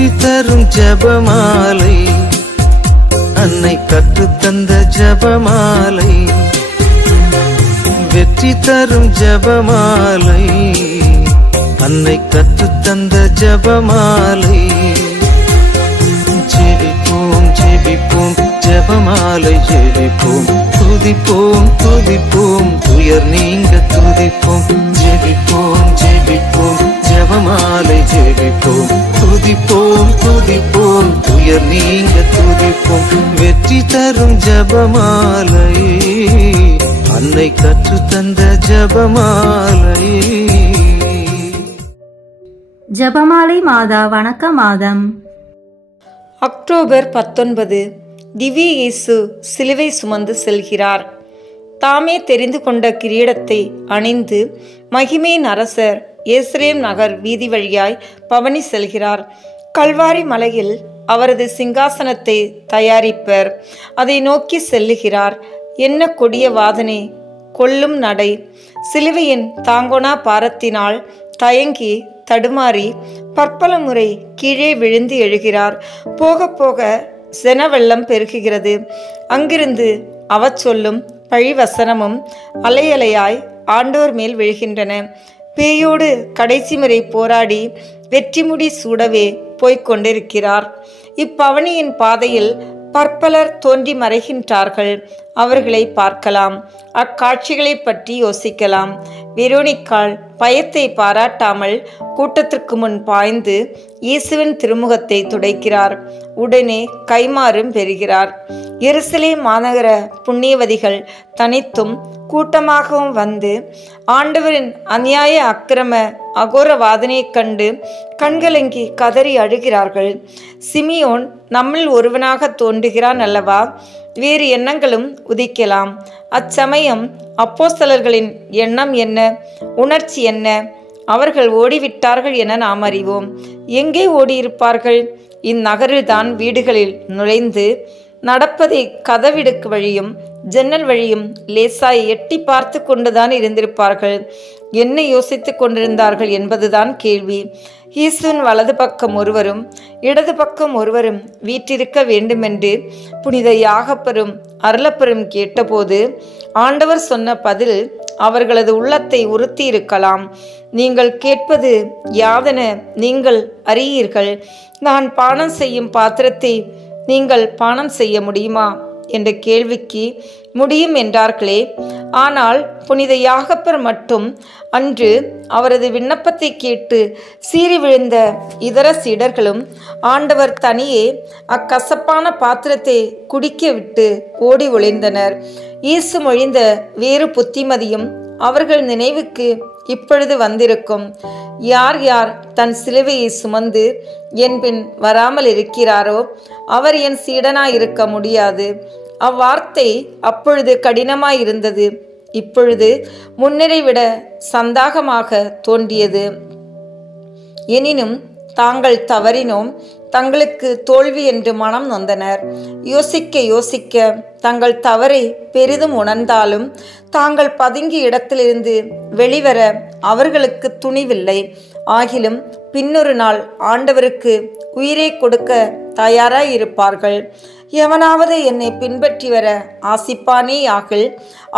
வெற்றி தரும் ஜெபமாலை, அன்னை கற்றுத்தந்த ஜெபமாலை. வெற்றி தரும் ஜெபமாலை, அன்னை கற்றுத்தந்த ஜெபமாலை. ஜெபிப்போம் ஜெபிப்போம் ஜெபமாலை ஜெபிப்போம், துதிப்போம் துதிப்போம் துயர் நீங்க துதிப்போம். ஜெபிப்போம் ஜெபிப்போம் ஜெபமாலை ஜெபிப்போம், துதிப்போம் துதிப்போம் துயர் நீங்க துதிப்போம். வெற்றி தரும் ஜெபமாலை, அன்னை கற்றுத்தந்த ஜெபமாலை. ஜெபமாலை மாதா வணக்க மாதம். அக்டோபர் 19. திவ்ய இயேசு சிலுவை சுமந்து செல்கிறார். தாமே தெரிந்து கொண்ட கிரீடத்தை அணிந்து மகிமையின் அரசர் எருசலேம் நகர் வீதி வழியாய் பவனி செல்கிறார். கல்வாரி மலையில் அவரது சிங்காசனத்தை தயாரிப்பர். அதை நோக்கி செல்லுகிறார். என்ன கொடிய வாதனை, கொல்லும் நடை. சிலுவையின் தாங்கோனா பாரத்தினால் தயங்கி தடுமாறி பற்பல முறை கீழே விழுந்து எழுகிறார். போக போக செனவெள்ளம் பெருகுகிறது. அங்கிருந்து அவச்சொல்லும் பழிவசனமும் அலையலையாய் ஆண்டோர் மேல் விழுகின்றன. பேயோடு கடைசி முறை போராடி வெற்றி முடி சூடவே போய்கொண்டிருக்கிறார். இப்பவனியின் பாதையில் பற்பலர் தோன்றி மறைகின்றார்கள். அவர்களை பார்க்கலாம். அக்காட்சிகளை பற்றி யோசிக்கலாம். வெரோனிக்காள் பயத்தை பாராட்டாமல் கூட்டத்திற்கு முன் பாய்ந்து இயேசுவின் திருமுகத்தை துடைக்கிறார். உடனே கைமாறும் பெறுகிறார். எருசலேம் மாநகர புண்ணியவதிகள் தனித்தும் கூட்டமாகவும் வந்து ஆண்டவரின் அநியாய அக்கிரம அகோர வாதனையைக் கண்டு கண்கலங்கி கதறி அழுகிறார்கள். சிமியோன் நம்மில் ஒருவனாக தோன்றுகிறான் அல்லவா? வேறு எண்ணங்களும் உதிக்கலாம். அச்சமயம் அப்போஸ்தலர்களின் எண்ணம் என்ன, உணர்ச்சி என்ன? அவர்கள் ஓடிவிட்டார்கள் என நாம் அறிவோம். எங்கே ஓடியிருப்பார்கள்? இந்நகரில்தான் வீடுகளில் நுழைந்து நடப்பதை கதவிடுக்கு வழியும் ஜன்னல் வழியும் லேசாய் எட்டி பார்த்து கொண்டுதான் இருந்திருப்பார்கள். என்ன யோசித்து கொண்டிருந்தார்கள் என்பதுதான் கேள்வி. இயேசுவின் வலது பக்கம் ஒருவரும் இடது பக்கம் ஒருவரும் வீற்றிருக்க வேண்டுமென்று புனித யாகப்பரும் அருளப்பரும் கேட்டபோது ஆண்டவர் சொன்ன பதில் அவர்களது உள்ளத்தை உறுத்தி இருக்கலாம். நீங்கள் கேட்பது யாதென நீங்கள் அறியீர்கள். நான் பானம் செய்யும் பாத்திரத்தை நீங்கள் பானம் செய்ய முடியுமா என்ற கேள்விக்கு முடியும் என்றார்களே. ஆனால் புனித யாகப்பர் மட்டும் அன்று அவரது விண்ணப்பத்தை கேட்டு சீறி விழுந்த இதர சீடர்களும் ஆண்டவர் தனியே அக்கசப்பான பாத்திரத்தை குடிக்க விட்டு ஓடி ஒளிந்தனர். இயேசு மொழிந்த வேறு புத்திமதியும் அவர்கள் நினைவுக்கு இப்பொழுது வந்திருக்கும். யார் யார் தன் சிலுவையை சுமந்து என் பின் வராமல் இருக்கிறாரோ அவர் என் சீடனாயிருக்க முடியாது. அவ்வார்த்தை அப்பொழுது கடினமாயிருந்தது. இப்பொழுது முன்னரை விட சந்தாகமாக தோன்றியது. எனினும் தாங்கள் தவறினோம், தங்களுக்கு தோல்வி என்று மனம் நொந்தனர். யோசிக்க யோசிக்க தங்கள் தவறை பெரிதும் உணர்ந்தாலும் தாங்கள் பதுங்கிய இடத்திலிருந்து வெளிவர அவர்களுக்கு துணிவில்லை. ஆகிலும் பின்னொரு நாள் ஆண்டவருக்கு உயிரை கொடுக்க தயாராயிருப்பார்கள். எவனாவது என்னை பின்பற்றி வர ஆசிப்பானே ஆகில்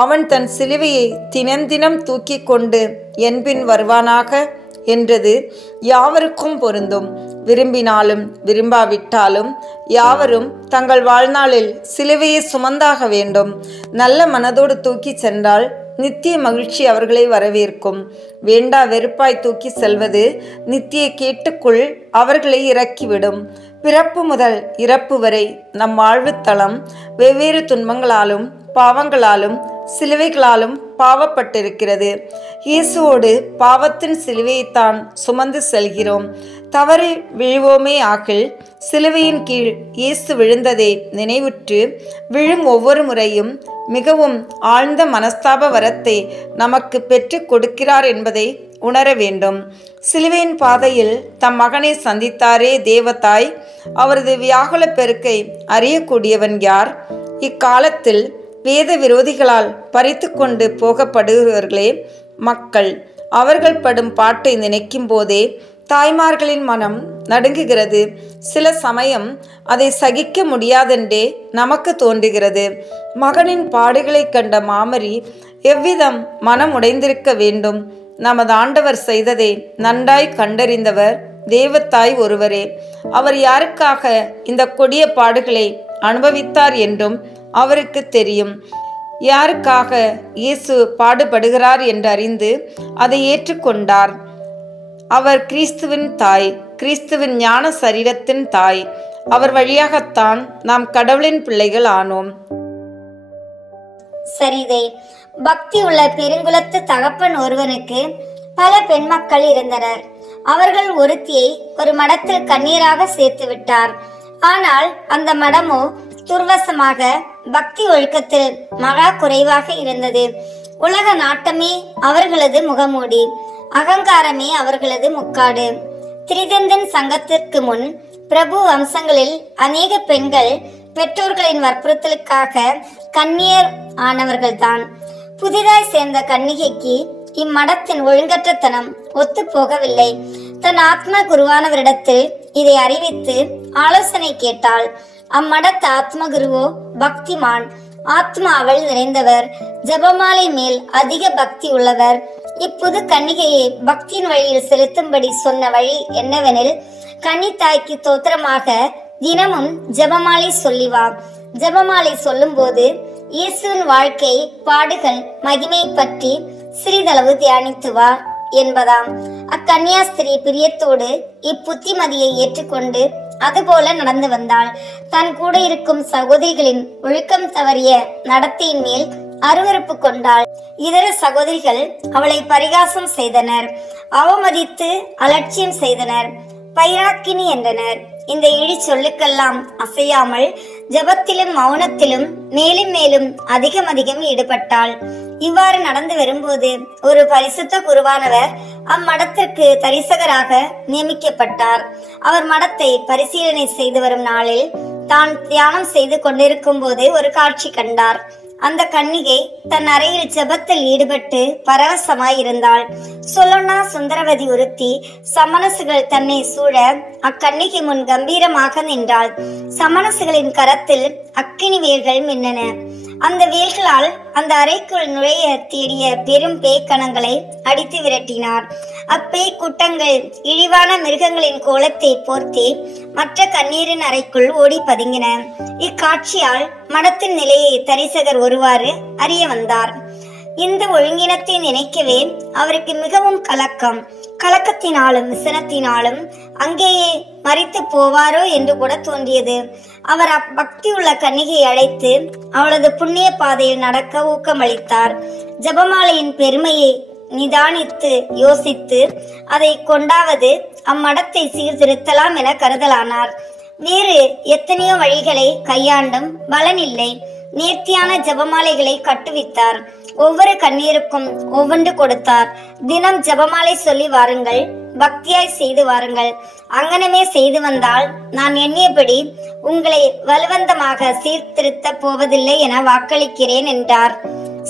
அவன் தன் சிலுவையை தினந்தினம் தூக்கி கொண்டு என்பின் வருவானாக என்றது யாவருக்கும் பொருந்தும். விரும்பினாலும் விரும்பாவிட்டாலும் யாவரும் தங்கள் வாழ்நாளில் சிலுவையை சுமந்தாக வேண்டும். நல்ல மனதோடு தூக்கி சென்றால் நித்திய மகிழ்ச்சி அவர்களை வரவேற்கும். வேண்டா வெறுப்பாய் தூக்கி செல்வது நித்திய கேட்டுக்குள் அவர்களை இறக்கிவிடும். பிறப்பு முதல் இறப்பு வரை நம் வாழ்வுத்தளம் வெவ்வேறு துன்பங்களாலும் பாவங்களாலும் சிலுவைகளாலும் பாவப்பட்டிருக்கிறது. இயேசுவோடு பாவத்தின் சிலுவையைத்தான் சுமந்து செல்கிறோம். தவறி விழுவோமே ஆகில் சிலுவையின் கீழ் இயேசு விழுந்ததை நினைவுற்று விழும் ஒவ்வொரு முறையும் மிகவும் ஆழ்ந்த மனஸ்தாப வரத்தை நமக்கு பெற்று கொடுக்கிறார் என்பதை உணர வேண்டும். சிலுவையின் பாதையில் தம் மகனை சந்தித்தாரே தேவதாய், அவரது வியாகுல பெருக்கை அறியக்கூடியவன் யார்? இக்காலத்தில் வேத விரோதிகளால் பறித்து கொண்டு போகப்படுகிறவர்களே மக்கள். அவர்கள் படும் பாட்டை நினைக்கும் போதே தாய்மார்களின் மனம் நடுங்குகிறது. சில சமயம் அதை சகிக்க முடியாதென்றே நமக்கு தோன்றுகிறது. மகனின் பாடுகளை கண்ட மாமரி எவ்விதம் மனம் உடைந்திருக்க வேண்டும்? நமது ஆண்டவர் செய்ததை நன்றாய் கண்டறிந்தவர் தேவத்தாய் ஒருவரே. அவர் யாருக்காக இந்த கொடிய பாடுகளை அனுபவித்தார் என்றும் அவருக்கு தெரியும். யாருக்காக இயேசு பாடுபடுகிறார் என்று அறிந்து அதை ஏற்றுக்கொண்டார். அவர் கிறிஸ்துவின் தாய், கிறிஸ்துவின் ஞான சரீரத்தின் தாய். அவர் வழியாகத்தான் நாம் கடவுளின் பிள்ளைகள் ஆனோம். சரிதே. பக்தி உள்ள பெருங்குலத்து தகப்பன் ஒருவனுக்கு பல பெண்மக்கள் இருந்தனர். அவர்கள் ஒருத்தியை ஒரு மடத்தில் கண்ணீராக சேர்த்து விட்டார். ஆனால் அந்த மடமோ துர்வசமாக பக்தி ஒழுக்கத்தில் மகா குறைவாக இருந்தது. உலக நாட்டமே அவர்களது முகமூடி, அகங்காரமே அவர்களது முக்காடு. திரிதந்தன் சங்கத்திற்கு முன் பிரபு வம்சங்களில் அநேக பெண்கள் பெற்றோர்களின் வற்புறுத்தலுக்காக கன்னியர் ஆனவர்கள்தான். புதிதாய் சேர்ந்த கன்னிகைக்கு இம்மடத்தின் ஒழுங்கற்றத்தனம் ஒத்து போகவில்லை. தன் ஆத்ம குருவானவரிடத்தில் இதை அறிவித்து ஆலோசனை கேட்டாள். அம்மடத்து ஆத்ம குருவோ பக்திமான், ஆத்மாவள் நிறைந்தவர், ஜபமாலை மேல் அதிக பக்தி உள்ளவர். இப்புது கன்னிகையை பக்தியின் வழியில் செலுத்தும்படி சொன்ன வழி என்னவெனில், கன்னித்தாய்க்கு தோத்திரமாக தினமும் ஜபமாலை சொல்லி வா. ஜபமாலை சொல்லும் போது இயேசுவின் வாழ்க்கை, பாடுகள், மகிமை பற்றி சிறிதளவு தியானித்து வா என்பதாம். அக்கன்னியாஸ்திரி பிரியத்தோடு இப்புத்திமதியை ஏற்றுக்கொண்டு அதுபோல நடந்து வந்தாள். தன் கூட இருக்கும் சகோதரிகளின் ஒழுக்கம் தவறிய நடத்தையின் மேல் அருவருப்பு கொண்டாள். இதர சகோதரிகள் அவளை பரிகாசம் செய்தனர், அவமதித்து அலட்சியம் செய்தனர், பைராக்கினி என்றனர். இந்த இழி சொல்லுக்கெல்லாம் அசையாமல் ஜபத்திலும் மௌனத்திலும் மேலும் மேலும் அதிகம் ஈடுபட்டாள். இவ்வாறு நடந்து வரும்போது ஒரு பரிசுத்த குருவானவர் அம்மடத்திற்கு தரிசகராக நியமிக்கப்பட்டார். அவர் மடத்தை பரிசீலனை செய்து வரும் நாளில் தான் தியானம் செய்து கொண்டிருக்கும் போது ஒரு காட்சி கண்டார். அந்த கன்னிகை தன் அறையில் ஜெபத்தில் ஈடுபட்டு பரவசமாயிருந்தாள். சொல்லொன்னா சுந்தரவதி ஒருத்தி சமணசுகள் தன்னை சூழ அக்கன்னிகை முன் கம்பீரமாக நின்றாள். சமணசுகளின் கரத்தில் அக்கினி வேல்கள் மின்னன. அந்த வேல்களால் அந்த அறைக்குள் நுழைய தேடிய பெரும் பேய்க்கணங்களை அடித்து விரட்டினார். அப்பேய் கூட்டங்கள் இழிவான மிருகங்களின் கோலத்தை போர்த்தி மற்ற கண்ணீரின் அறைக்குள் ஓடி பதுங்கின. இக்காட்சியால் மடத்தின் நிலையை தரிசகர் ஒருவாறு அறிய வந்தார். இந்த ஒழுங்கினத்தை நினைக்கவே அவருக்கு மிகவும் கலக்கத்தினாலும் விசனத்தினாலும் அங்கேயே மரித்து போவாரோ என்று கூட தோன்றியது. அவர் அப்பக்தி உள்ள கன்னிகையை அழைத்து அவளது புண்ணிய பாதையில் நடக்க ஊக்கமளித்தார். ஜபமாலையின் பெருமையை நிதானித்து யோசித்து அதை கொண்டாவது அம்மடத்தை சீர்திருத்தலாம் என கருதலானார். வேறு எத்தனையோ வழிகளை கையாண்டும் பலனில்லை. நேர்த்தியான ஜபமாலைகளை கட்டுவித்தார். ஒவ்வொரு கண்ணீருக்கும் ஒவ்வொன்று கொடுத்தார். தினம் ஜபமாலை சொல்லி வாருங்கள், பக்தியாய் செய்து வாருங்கள். அங்கனமே செய்து வந்தால் நான் எண்ணியபடி உங்களை வலுவந்தமாக சீர்திருத்த போவதில்லை என வாக்களிக்கிறேன் என்றார்.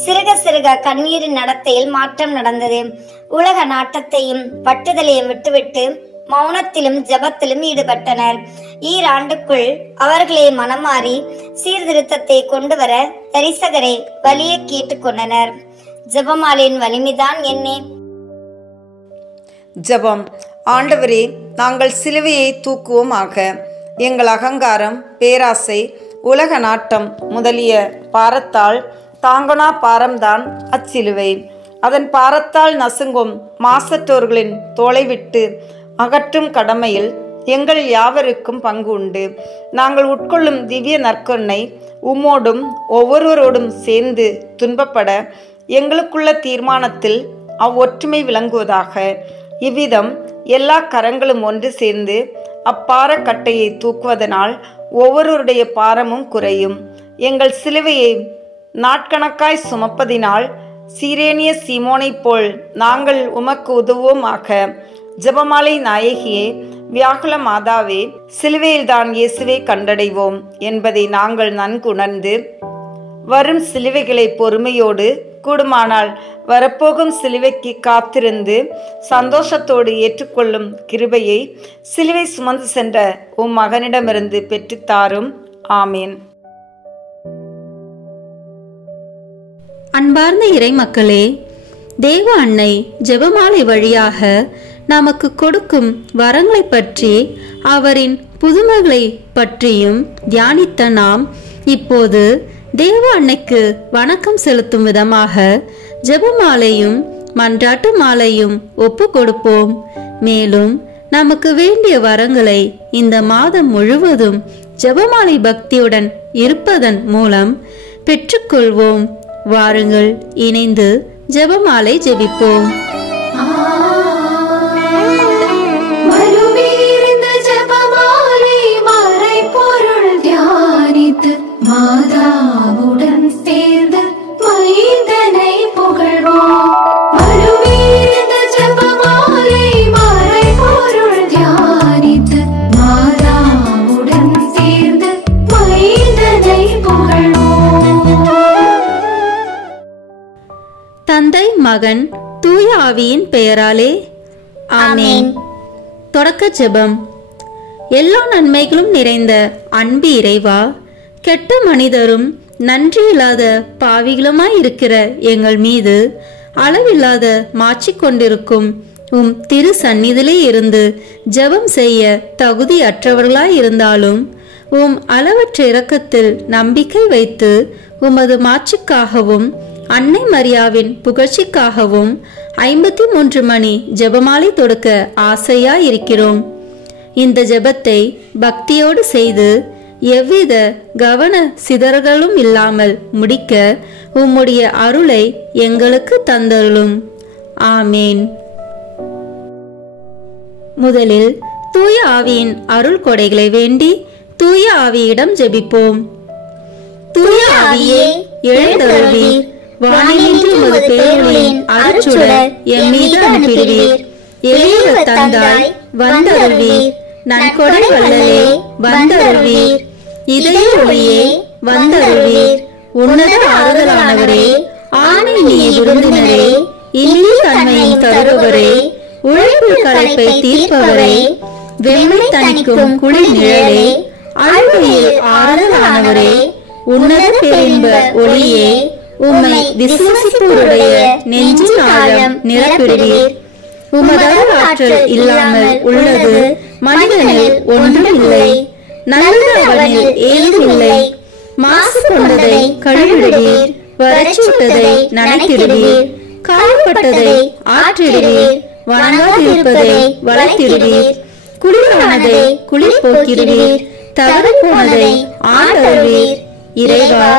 சிறுக கண்ணீரின் நடத்தையில் மாற்றம் நடந்தது. உலக நாட்டத்தையும் பட்டுதலையும் விட்டுவிட்டு மௌனத்திலும் ஜபத்திலும் ஈடுபட்டனர். ஈராண்டுக்குள் அவர்களை மனமாறி சீர்திருத்தத்தை கொண்டு வர தரிசகரை வலிய கேட்டுக்கொண்டனர். ஜபமாலையின் வலிமைதான் என்னே? ஜபம். ஆண்டவரே, நாங்கள் சிலுவையை தூக்குவோமாக. எங்கள் அகங்காரம், பேராசை, உலக நாட்டம் முதலிய பாரத்தால் தாங்கனா பாரம்தான் அச்சிலுவை. அதன் பாரத்தால் நசுங்கும் மாசற்றோர்களின் தோளை விட்டு அகற்றும் கடமையில் எங்கள் யாவருக்கும் பங்கு உண்டு. நாங்கள் உட்கொள்ளும் திவ்ய நற்கொன்னை உம்மோடும் ஒவ்வொருவரோடும் சேர்ந்து துன்பப்பட எங்களுக்குள்ள தீர்மானத்தில் அவ்வொற்றுமை விளங்குவதாக. இவ்விதம் எல்லா கரங்களும் ஒன்று சேர்ந்து அப்பாரக்கட்டையை தூக்குவதனால் ஒவ்வொருவருடைய பாரமும் குறையும். எங்கள் சிலுவையை நாட்கணக்காய் சுமப்பதினால் சீரேனிய சீமோனைப் போல் நாங்கள் உமக்கு உதவுவோமாக. ஜபமாலை நாயகியே, வியாகுல மாதாவே, சிலுவையில்தான் இயேசுவை கண்டடைவோம் என்பதை நாங்கள் நன்கு உணர்ந்து வரும் சிலுவைகளை பொறுமையோடு கூடுமானால் வரப்போகும் சிலுவைக்கு காத்திருந்து சந்தோஷத்தோடு ஏற்றுக்கொள்ளும் கிருபையை சிலுவை சுமந்து சென்ற உம் மகனிடமிருந்து பெற்றுத்தாரும். ஆமீன். அன்பார்ந்த இறைமக்களே, தேவ அன்னை ஜெபமாலை வழியாக நமக்கு கொடுக்கும் வரங்களை பற்றி அவரின் புதுமைகளை பற்றியும் தியானித்த நாம் இப்போது தேவ அன்னைக்கு வணக்கம் செலுத்தும் விதமாக ஜெபமாலையும் மன்றாட்டு மாலையும் ஒப்பு கொடுப்போம். மேலும் நமக்கு வேண்டிய வரங்களை இந்த மாதம் முழுவதும் ஜெபமாலை பக்தியுடன் இருப்பதன் மூலம் பெற்றுக்கொள்வோம். வாருங்கள், இணைந்து ஜெபமாலை ஜெபிப்போம். மாதாவுடன் சேர்ந்து மைந்தனை புகழ்வோம். ஜெபமாலை மறை பொருள் தியானித்து மாதாவுடன் சேர்ந்து மைந்தனை புகழ்வோம். தந்தை, மகன், தூய ஆவியின் பெயராலே ஆமென். தொடக்க ஜெபம். எல்லா நன்மைகளும் நிறைந்த அன்பு இறைவா, கெட்ட மனிதரும் நன்றியில்லாத பாவிகளுமாய் இருக்கிற எங்கள் மீது அளவில்லாத மாற்றிக் கொண்டிருக்கும் உம் திரு சந்நிதியிலே இருந்து ஜெபம் செய்ய தகுதி அற்றவர்களாய் இருந்தாலும் உம் அளவற்ற இரக்கத்தில் நம்பிக்கை வைத்து உமது மாட்சிக்காகவும் அன்னை மரியாவின் புகழ்ச்சிக்காகவும் 53 மணி ஜெபமாலை தொடுக்க ஆசையாய் இருக்கிறோம். இந்த ஜெபத்தை பக்தியோடு செய்து எவ்வித கவன சிதறல்களும் இல்லாமல் முடிக்க உம்முடைய அருளை எங்களுக்கு தந்தருளும். ஆமேன். முதலில் தூய ஆவியின் அருள் கொடைகளை வேண்டி தூய ஆவியிடம் ஜெபிப்போம். தூய ஆவியே, எழுந்தருள்வீர். வானினின்று உமது பேரொளியின் அருட்சுடர் எம் மீது அனுப்பிடுவீர். எளியவர் தந்தாய், வந்தருள்வீர். நன்கொடை வள்ளலே, வந்தருள்வீர். இதய ஒளியே, வந்தருள்வீர். உன்னத ஆறுதலானவரே, ஆணை நீ விருந்தினரே, இனிய தன்மையை தருபவரே, உழைப்பு களைப்பை தீர்ப்பவரே, வெம்மை தணிக்கும் குளிர் நிழலே, அழுகையில் ஆறுதலானவரே, உன்னத பேரின்ப ஒளியே, உம்மை விசுவாசிப்போருடைய நெஞ்சின் ஆழம் நிரப்பிடுவீர். உமது ஆற்றல் இல்லாமல் உள்ளது மனிதனில் ஒன்றும் இல்லை. நல்லது அவனில் ஏதும் இல்லை. மாசு கொண்டதை கழுவிடுவீர். வறட்சிட்டதை நனைத்திடுவீர். காயப்பட்டதை ஆற்றிடுவீர். வணங்காதிருப்பதை வளர்த்திடுவீர். குளிரானதை குளிர் போக்கிடுவீர். தவறு போனதை ஆண்டருள்வீர். இறைவா,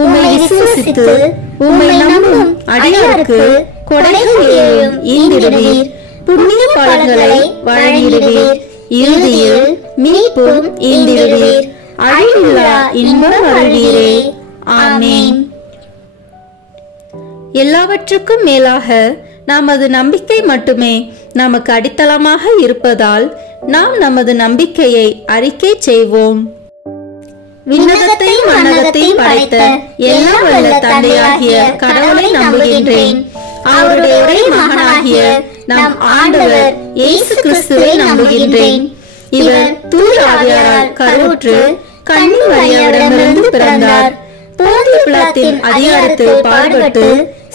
உம்மை விசுவசித்து உம்மை நம்பும் அடியாருக்கு கொடைகளையும் ஈந்திடுவீர். புண்ணிய பலன்களை வழங்கிடுவீர். இறுதியில் மீட்பும் ஈந்திடுவீர். அழிவில்லா இன்பம் அருள்வீரே. ஆமேன். எல்லாவற்றுக்கும் மேலாக நமது நம்பிக்கை மட்டுமே நமக்கு அடித்தளமாக இருப்பதால் நாம் நமது நம்பிக்கையை அறிக்கை செய்வோம். விண்ணகத்தையும் மண்ணகத்தையும் படைத்த எல்லாம் வல்ல தந்தையாகிய கடவுளை நம்புகின்றேன். அவருடைய ஒரே மகனாகிய நம் ஆண்டவர் இயேசு கிறிஸ்துவை நம்புகின்றேன். இவர் தூய ஆவியாரால் கருவுற்று கன்னி மரியாவிடமிருந்து பிறந்தார். போந்திய பிலாத்தின் அதிகாரத்தில் பாடுபட்டு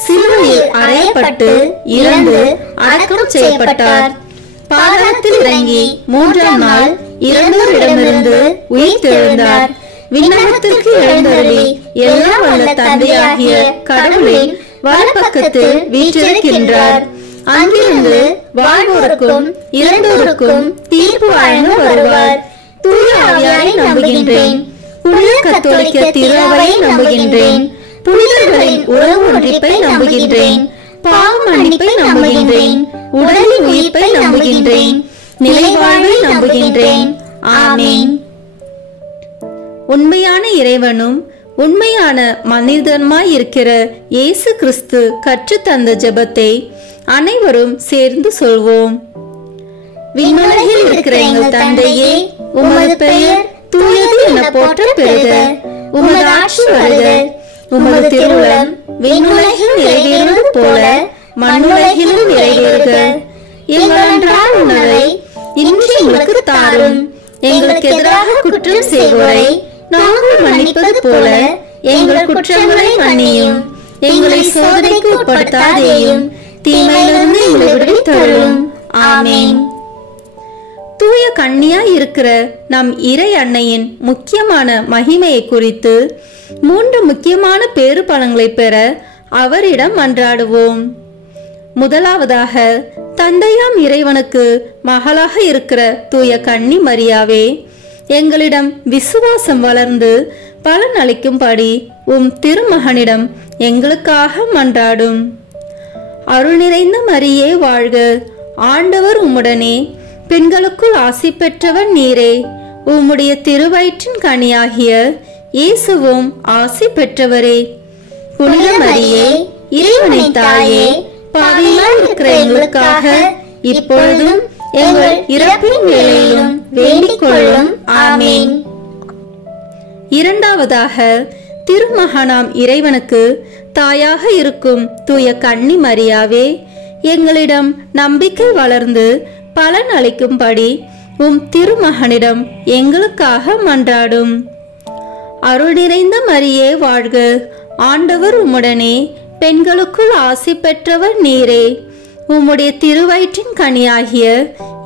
சிலுவையில் அறையப்பட்டு இறந்து அடக்கம் செய்யப்பட்டார். பாதாளத்தில் இறங்கி 3ஆம் நாள் இறந்தோரிடமிருந்து உயிர்த்தெழுந்தார். விண்ணகத்திற்கு எழுந்தருளி எல்லாம் வல்ல தந்தையாகிய கடவுளின் வலப்பக்கத்தில் வீற்றிருக்கின்றார். அங்கிருந்து வாழ்வோருக்கும் இறந்தோருக்கும் தீர்ப்பு வழங்க வருவார். தூய ஆவியாரை நம்புகின்றேன். புனித கத்தோலிக்க திருவை நம்புகின்றேன். புனிதர்களின் உறவு ஒன்றிப்பை நம்புகின்றேன். பாவ மன்னிப்பை நம்புகின்றேன். உடலின் உயிர்ப்பை நம்புகின்றேன். நிலைவாழ்வை நம்புகின்றேன். ஆமேன். உண்மையான இறைவனும் உண்மையான மனிதனுமாய் இருக்கிற இயேசு கிறிஸ்து கற்றுத்தந்த ஜெபத்தை அனைவரும் சேர்ந்து சொல்வோம். விண்ணுலகில் இருக்கிற எங்கள் தந்தையே, உமது பெயர் தூயது என போற்ற பெறுக. உமது ஆட்சி வருக. உமது திருவுளம் விண்ணுலகில் நிறைவேறுவது போல மண்ணுலகிலும் நிறைவேறுக. எங்கள் அன்றாட உணவை இன்று எங்களுக்கு தாரும். எங்களுக்கு எதிராக குற்றம் செய்வோரை நாங்கள் மன்னிப்பது போல எங்கள் குற்றங்களை மன்னியும். எங்களை சோதனைக்கு உட்படுத்தாதேயும், தீமையிலிருந்து எங்களை விடுவித்தருளும். ஆமென். தூய கன்னியாய் இருக்கிற நம் இறை அன்னையின் முக்கியமான மகிமையை குறித்து 3 முக்கியமான பேறு பலன்களை பெற அவரிடம் மன்றாடுவோம். முதலாவதாக, தந்தையாம் இறைவனுக்கு மகளாக இருக்கிற தூய கன்னி மரியாவே, எங்களிடம் விசுவாசம் வளர்ந்து பலன் அளிக்கும்படி உம் திருமகனிடம் எங்களுக்காக மன்றாடும். அருள் நிறைந்த மரியே வாழ்க, ஆண்டவர் உம்முடனே, பெண்களுக்குள் ஆசி பெற்றவர் நீரே. உம்முடைய திருவயிற்றின் கனியாகிய இயேசுவும் ஆசி பெற்றவரே. புனித மரியே, இறைவனின் தாயே, பாவிகளாய் இருக்கிற எங்களுக்காக இப்பொழுதும் எங்கள் இறப்பின் வேளையிலும் வேண்டிக் கொள்ளும். ஆமென். இரண்டாவதாக, திருமகனாம் இறைவனுக்கு தாயாக இருக்கும் தூய கன்னி மரியாவே, எங்களிடம் நம்பிக்கை வளர்ந்து பலன் அளிக்கும்படி உம் திருமகனிடம் எங்களுக்காக மன்றாடும். அருள் நிறைந்த மரியே வாழ்க, ஆண்டவர் உம்முடனே, பெண்களுக்குள் ஆசி பெற்றவர் நீரே. உம்முடைய திருவயிற்றின் கனியாகிய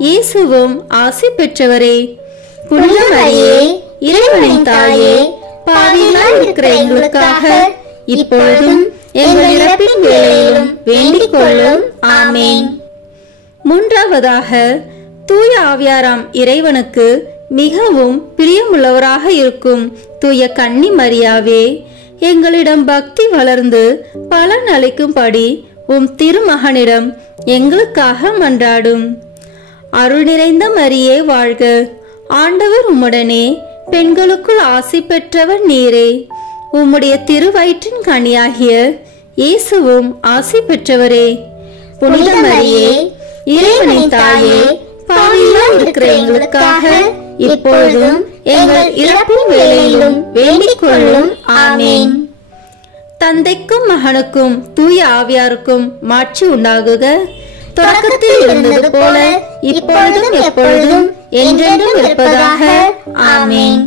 இயேசுவும் ஆசி பெற்றவரே. புனித மரியே, இறைவனின் தாயே, பாவிகளாய் இருக்கிற எங்களுக்காக இப்பொழுதும் எங்கள் இறப்பின் வேளையிலும் வேண்டிக் கொள்ளும். ஆமென். மூன்றாவதாக, தூய ஆவியாராம் இறைவனுக்கு மிகவும் பிரியமுள்ளவராக இருக்கும் தூய கன்னி மரியாவே, எங்களிடம் பக்தி வளர்ந்து பலன் அளிக்கும்படி உம் திருமகனிடம் எங்களுக்காக மன்றாடும். அருள் நிறைந்த மரியே வாழ்க, ஆண்டவர் உம்முடனே, பெண்களுக்குள் ஆசி பெற்றவர் நீரே. உம்முடைய திருவயிற்றின் கனியாகிய இயேசுவும் ஆசி பெற்றவரே. புனித மரியே, இறைவனின் தாயே, பாவிகளாய் இருக்கிற எங்களுக்காக இப்பொழுதும் எங்கள் இறப்பின் வேளையிலும் வேண்டிக் கொள்ளும். ஆமென். தந்தைக்கும் மகனுக்கும் தூய ஆவியாருக்கும் மாட்சி உண்டாகுக. தொடக்கத்தில் இருந்தது போல இப்பொழுதும் எப்பொழுதும் என்றென்றும் இருப்பதாக. ஆமென்.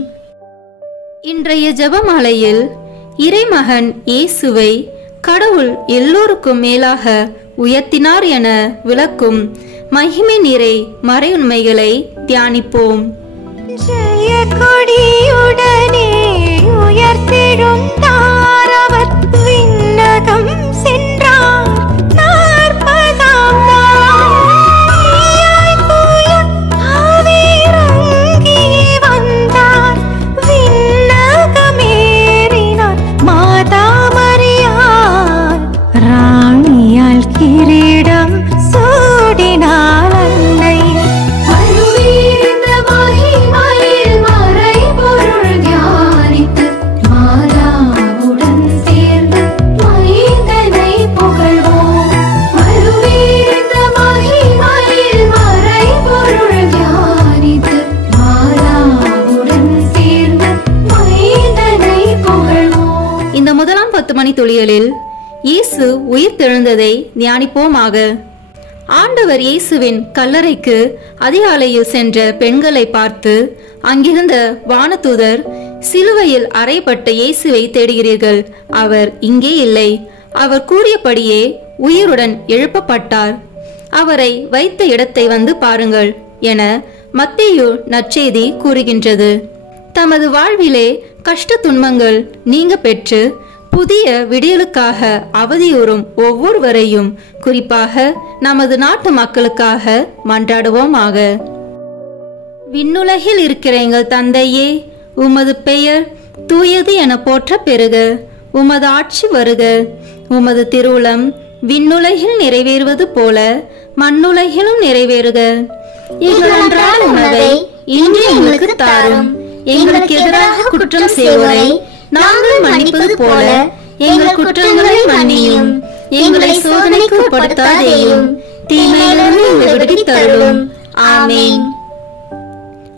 இன்றைய ஜெபமாலையில் இறைமகன் இயேசுவை கடவுள் எல்லோருக்கும் மேலாக உயர்த்தினார் என விளக்கும் மகிமை நிறை மறையுண்மைகளை தியானிப்போம். ஜெய கொடியுடனே உயர்த்தெழுந்தார் அவர், விண்ணகம் சென்றார் 40ஆம் நாள். தூய ஆவியிறங்கி வந்தார், விண்ணகமேறினார் மாதா மரியாள். ராணியால் கிரீடம் சூடினாள் அன்னை. இந்த முதலாம் 10 மணி துளிகளில் இயேசு உயிர் தெழுந்ததை தியானிப்போமாக. ஆண்டவர் இயேசுவின் கல்லறைக்கு அதிகாலையில் சென்ற பெண்களை பார்த்து, அங்கிருந்த வானதூதர், சிலுவையில் அறையப்பட்ட இயேசுவை தேடுகிறீர்கள், அவர் இங்கே இல்லை, அவர் கூறியபடியே உயிருடன் எழுப்பப்பட்டார், அவரை வைத்த இடத்தை வந்து பாருங்கள் என மத்தேயு நற்செய்தி கூறுகின்றது. தமது வாழ்விலே கஷ்ட துன்பங்கள் நீங்க பெற்று புதிய விடியலுக்காக அவதியுறும் ஒவ்வொருவரையும், குறிப்பாக நமது நாட்டு மக்களுக்காக மன்றாடுவோமாக. விண்ணுலகில் இருக்கிற எங்கள் தந்தையே, உமது பெயர் தூயது என போற்ற பெறுக. உமது ஆட்சி வருக. உமது திருவுளம் விண்ணுலகில் நிறைவேறுவது போல மண்ணுலகிலும் நிறைவேறுக. எங்கள் அன்றாட உணவை இன்று எங்களுக்கு தாரும். எங்களுக்கு எதிராக குற்றம் செய்வோரை நாங்கள் மன்னிப்பது போல எங்கள் குற்றங்களை மன்னியும். எங்களை சோதனைக்கு உட்படுத்தாதேயும், தீமையிலிருந்து எங்களை விடுவித்தருளும். ஆமென்.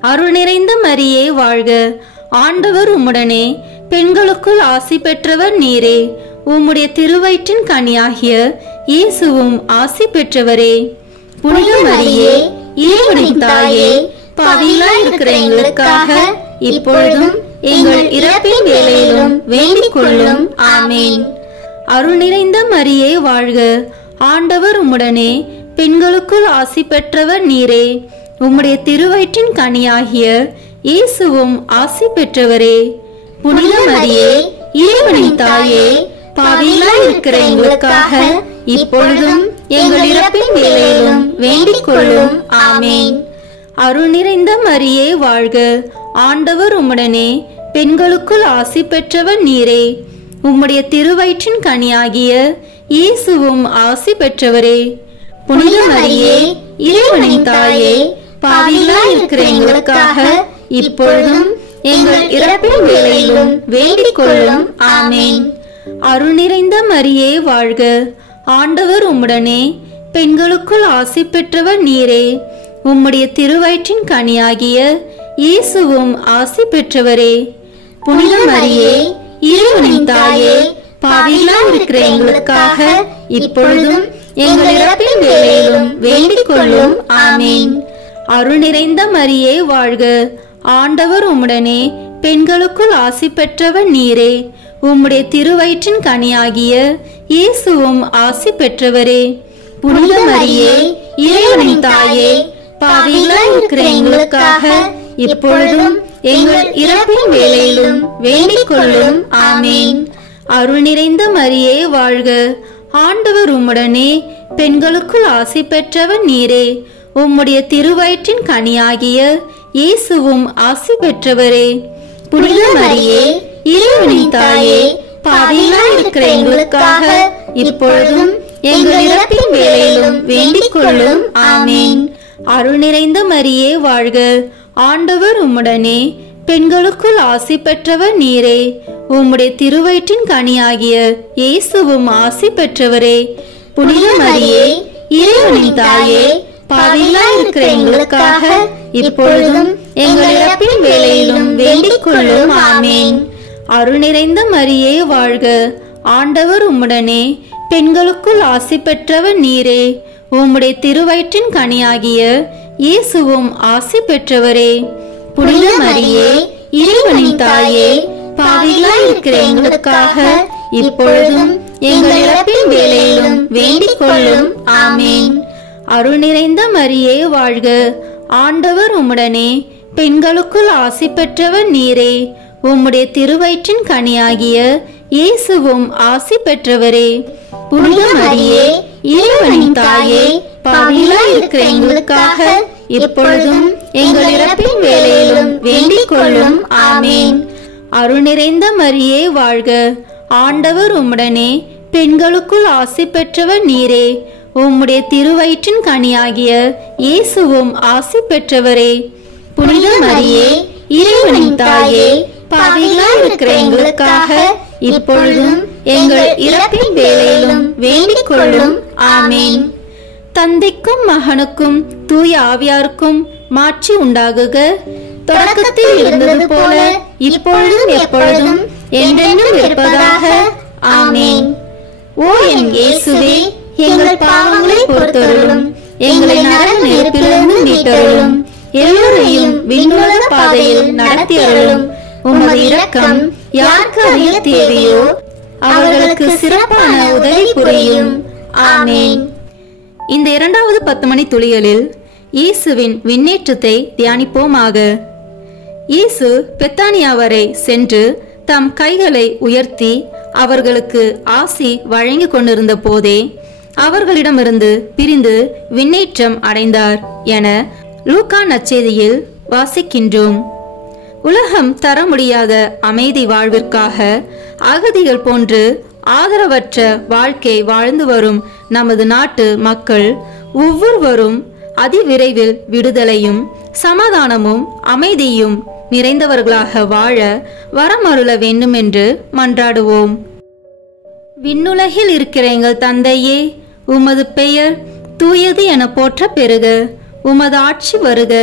அருள் நிறைந்த மரியே வாழ்க, ஆண்டவர் உம்முடனே, பெண்களுக்குள் ஆசி பெற்றவர் நீரே. உம்முடைய திருவயிற்றின் கனியாகிய இயேசுவும் ஆசி பெற்றவரே. புனித மரியே, இறைவனின் தாயே, பாவிகளாய் இருக்கிற எங்களுக்காக இப்பொழுதும் எங்கள் இறப்பின் வேளையிலும் வேண்டிக் கொள்ளும். ஆமேன். அருள் நிறைந்த மரியே வாழ்க. ஆண்டவர் உம்முடனே, பெண்களுக்குள் ஆசி பெற்றவர் நீரே. உம்முடைய திருவயிற்றின் கனியாகிய இயேசுவும் ஆசி பெற்றவரே. புனித மரியே, இறைவனின் தாயே, பாவிகளாய் இருக்கிற எங்களுக்காக இப்பொழுதும் எங்கள் இறப்பின் வேளையிலும் வேண்டிக் கொள்ளும். ஆமேன். அருள் நிறைந்த மரியே வாழ்க. ஆண்டவர் உம்முடனே, பெண்களுக்குள் ஆசி பெற்றவர் நீரே. உம்முடைய திருவயிற்றின் கனியாகிய இயேசுவும் ஆசி பெற்றவரே. புனித மரியே, இறைவனின் தாயே, பாவிகளாய் இருக்கிற எங்களுக்காக இப்பொழுதும் எங்கள் இறப்பின் வேளையிலும் வேண்டிக் கொள்ளும். ஆமேன். அருள் நிறைந்த மரியே வாழ்க. ஆண்டவர் உம்முடனே, பெண்களுக்குள் ஆசி பெற்றவர் நீரே. உம்முடைய திருவயிற்றின் கனியாகிய இயேசுவும் ஆசி பெற்றவரே. புனித மரியே, இறைவனின் தாயே, பாவிகளாய் இருக்கிற எங்களுக்காக இப்பொழுதும் எங்கள் இறப்பின் வேளையிலும் வேண்டிக் கொள்ளும். ஆமேன். அருள் நிறைந்த மரியே வாழ்க. ஆண்டவர் உம்முடனே, பெண்களுக்குள் ஆசி பெற்றவர் நீரே. உம்முடைய திருவயிற்றின் கனியாகிய இயேசுவும் ஆசி பெற்றவரே. புனித மரியே, இறைவனின் தாயே, பாவிகளாய் இருக்கிற எங்களுக்காக இப்பொழுதும் எங்கள் இறப்பின் வேளையிலும் வேண்டிக் கொள்ளும். ஆமேன். அருள் நிறைந்த மரியே வாழ்க. ஆண்டவர் உம்முடனே, பெண்களுக்குள் ஆசி பெற்றவர் நீரே. உம்முடைய திருவயிற்றின் கனியாகிய இயேசுவும் ஆசி பெற்றவரே. புனித மரியே, இறைவனின் தாயே, பாவிகளாய் இருக்கிற எங்களுக்காக இப்பொழுதும் எங்கள் இறப்பின் வேளையிலும் வேண்டிக் கொள்ளும். ஆமேன். அருள் நிறைந்த மரியே வாழ்க. ஆண்டவர் உம்முடனே, பெண்களுக்குள் ஆசி பெற்றவர் நீரே. உம்முடைய திருவயிற்றின் கனியாகிய இயேசுவும் ஆசி பெற்றவரே. புனித மரியே, இறைவனின் தாயே, பாவிகளாய் இருக்கிற எங்களுக்காக இப்பொழுதும் எங்கள் இறப்பின் வேளையிலும் வேண்டிக் கொள்ளும். ஆமேன். அருள் நிறைந்த மரியே வாழ்க. ஆண்டவர் உம்முடனே, பெண்களுக்குள் ஆசி பெற்றவர் நீரே. உம்முடைய திருவயிற்றின் கனியாகிய இயேசுவும் ஆசி பெற்றவரே. புனித மரியே, இறைவனின் தாயே, பாவிகளாய் இருக்கிற எங்களுக்காக இப்பொழுதும் எங்கள் இறப்பின் வேளையிலும் வேண்டிக் கொள்ளும். ஆமேன். அருள் நிறைந்த மரியே வாழ்க. ஆண்டவர் உம்முடனே, பெண்களுக்குள் ஆசி பெற்றவர் நீரே. உம்முடைய திருவயிற்றின் கனியாகிய இயேசுவும் ஆசி பெற்றவரே. புனித மரியே, இறைவனின் தாயே, பாவிகளாய் இருக்கிற எங்களுக்காக இப்பொழுதும் எங்கள் இறப்பின் வேளையிலும் வேண்டிக் கொள்ளும். ஆமேன். அருள் நிறைந்த மரியே வாழ்க. ஆண்டவர் உம்முடனே, பெண்களுக்குள் ஆசி பெற்றவர் நீரே. உம்முடைய திருவயிற்றின் கனியாகிய இயேசுவும் ஆசி பெற்றவரே. புனித மரியே, இறைவனின் தாயே, பாவிகளாய் இருக்கிற எங்களுக்காக இப்பொழுதும் எங்கள் இறப்பின் வேளையிலும் வேண்டிக் கொள்ளும். ஆமேன். தந்தைக்கும் மகனுக்கும் தூய ஆவியாருக்கும் மாட்சி உண்டாகுக. தொடக்கத்தில் இருந்தது போல இப்பொழுதும் எப்பொழுதும் என்றென்றும் இருப்பதாக. ஆமேன். ஓ என் இயேசுவே, எங்கள் பாவங்களை பொறுத்தருளும். எங்களை நரக நெருப்பிலிருந்து மீட்டருளும். எல்லோரையும் விண்ணுலக பாதையில் நடத்தி அருளும். உமது இரக்கம் யாருக்கு அதிக தேவையோ அவர்களுக்கு சிறப்பான உதவி புரியும். ஆமேன். இந்த இரண்டாவது 10 மணி துளிகளில் இயேசுவின் விண்ணேற்றத்தை தியானிப்போமாக. இயேசு பெத்தானியா வரை சென்று தம் கைகளை உயர்த்தி அவர்களுக்கு ஆசி வழங்கி கொண்டிருந்த போதே அவர்களிடமிருந்து பிரிந்து விண்ணேற்றம் அடைந்தார் என லூக்கா நற்செய்தியில் வாசிக்கின்றோம். உலகம் தர முடியாத அமைதி வாழ்விற்காக அகதிகள் போன்று ஆதரவற்ற வாழ்க்கை வாழ்ந்து வரும் நமது நாட்டு மக்கள் ஒவ்வொருவரும் அதிவிரைவில் விடுதலையும் சமாதானமும் அமைதியும் நிறைந்தவர்களாக வாழ வரமருள வேண்டும் என்று மன்றாடுவோம். விண்ணுலகில் இருக்கிற எங்கள் தந்தையே, உமது பெயர் தூயது என போற்ற பெறுக. உமது ஆட்சி வருக.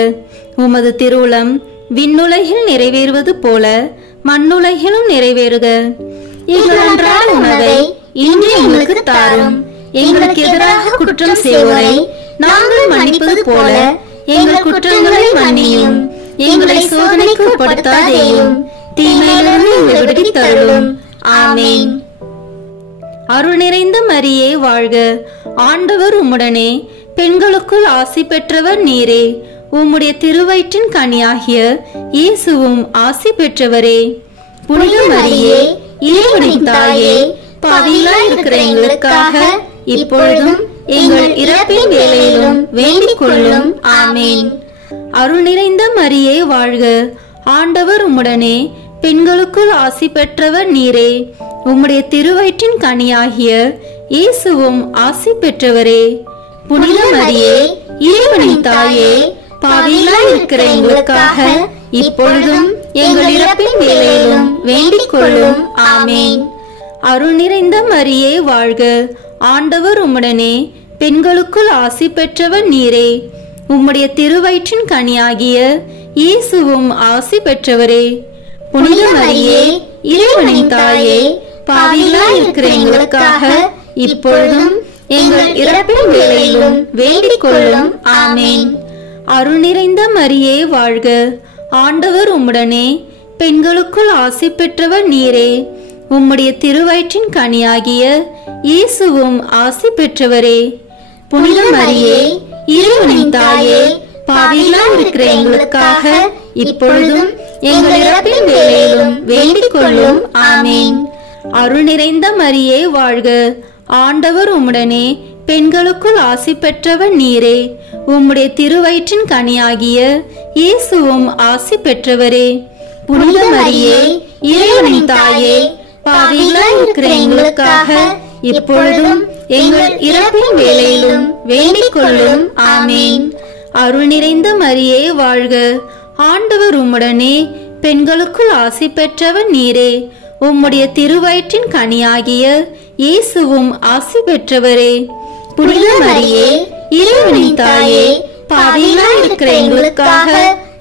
உமது திருவுளம் விண்ணுலகில் நிறைவேறுவது போல மண்ணுலகிலும் நிறைவேறுக. எங்கள் அன்றாட உணவை இன்று எங்களுக்கு தாரும். எங்களுக்கு எதிராக குற்றம் செய்வோரை நாங்கள் மன்னிப்பது போல எங்கள் குற்றங்களை மன்னியும். எங்களை சோதனைக்கு உட்படுத்தாதேயும், தீமையிலிருந்து எங்களை விடுவித்தருளும். ஆமென். அருள் நிறைந்த மரியே வாழ்க, ஆண்டவர் உம்முடனே, பெண்களுக்குள் ஆசி பெற்றவர் நீரே. உம்முடைய திருவயிற்றின் கனியாகிய இயேசுவும் ஆசி பெற்றவரே. புனித மரியே, இறைவனின் தாயே, பாவிகளாய் இருக்கிற எங்களுக்காக இப்பொழுதும் எங்கள் இறப்பின் வேளையிலும் வேண்டிக் கொள்ளும். ஆமென். அருள் நிறைந்த மரியே வாழ்க, ஆண்டவர் உம்முடனே, பெண்களுக்குள் ஆசி பெற்றவர் நீரே. உம்முடைய திருவயிற்றின் கனியாகிய இயேசுவும் ஆசி பெற்றவரே. புனித மரியே, இறைவனின் தாயே, பாவிகளாய் இருக்கிற எங்களுக்காக இப்பொழுதும் எங்கள் இறப்பின் வேளையிலும் வேண்டிக் கொள்ளும். ஆமென். அருள் நிறைந்த மரியே வாழ்க, ஆண்டவர் உம்முடனே, பெண்களுக்குள் ஆசி பெற்றவர் நீரே. உம்முடைய திருவயிற்றின் கனியாகிய இயேசுவும் ஆசி பெற்றவரே. புனித மரியே, இறைவனின் தாயே, பாவிகளாய் இருக்கிற எங்களுக்காக இப்பொழுதும் எங்கள் இறப்பின் வேளையிலும் வேண்டிக் கொள்ளும். ஆமென். அருள் நிறைந்த மரியே வாழ்க, ஆண்டவர் உம்முடனே, பெண்களுக்குள் ஆசி பெற்றவர் நீரே. உம்முடைய திருவயிற்றின் கனியாகிய இயேசுவும் ஆசி பெற்றவரே. புனித மரியே, இறைவனின் தாயே, பாவிகளாய் இருக்கிற எங்களுக்காக இப்பொழுதும் எங்கள் இறப்பின் வேளையிலும் வேண்டிக் கொள்ளும். ஆமென். அருள் நிறைந்த மரியே வாழ்க, ஆண்டவர் உம்முடனே, பெண்களுக்குள் ஆசி பெற்றவர் நீரே. உம்முடைய திருவயிற்றின் கனியாகிய இயேசுவும் ஆசி பெற்றவரே. புனித மரியே, இறைவனின் தாயே, பாவிகளாய் இருக்கிற எங்களுக்காக இப்பொழுதும் எங்கள் இறப்பின் வேளையிலும் வேண்டிக் கொள்ளும். ஆமென். அருள் நிறைந்த மரியே வாழ்க, ஆண்டவர் உம்முடனே, பெண்களுக்குள் ஆசி பெற்றவர் நீரே. உம்முடைய திருவயிற்றின் கனியாகிய இயேசுவும் ஆசி பெற்றவரே. புனித மரியே, இறைவனின் தாயே, பாவிகளாய் இருக்கிற எங்களுக்காக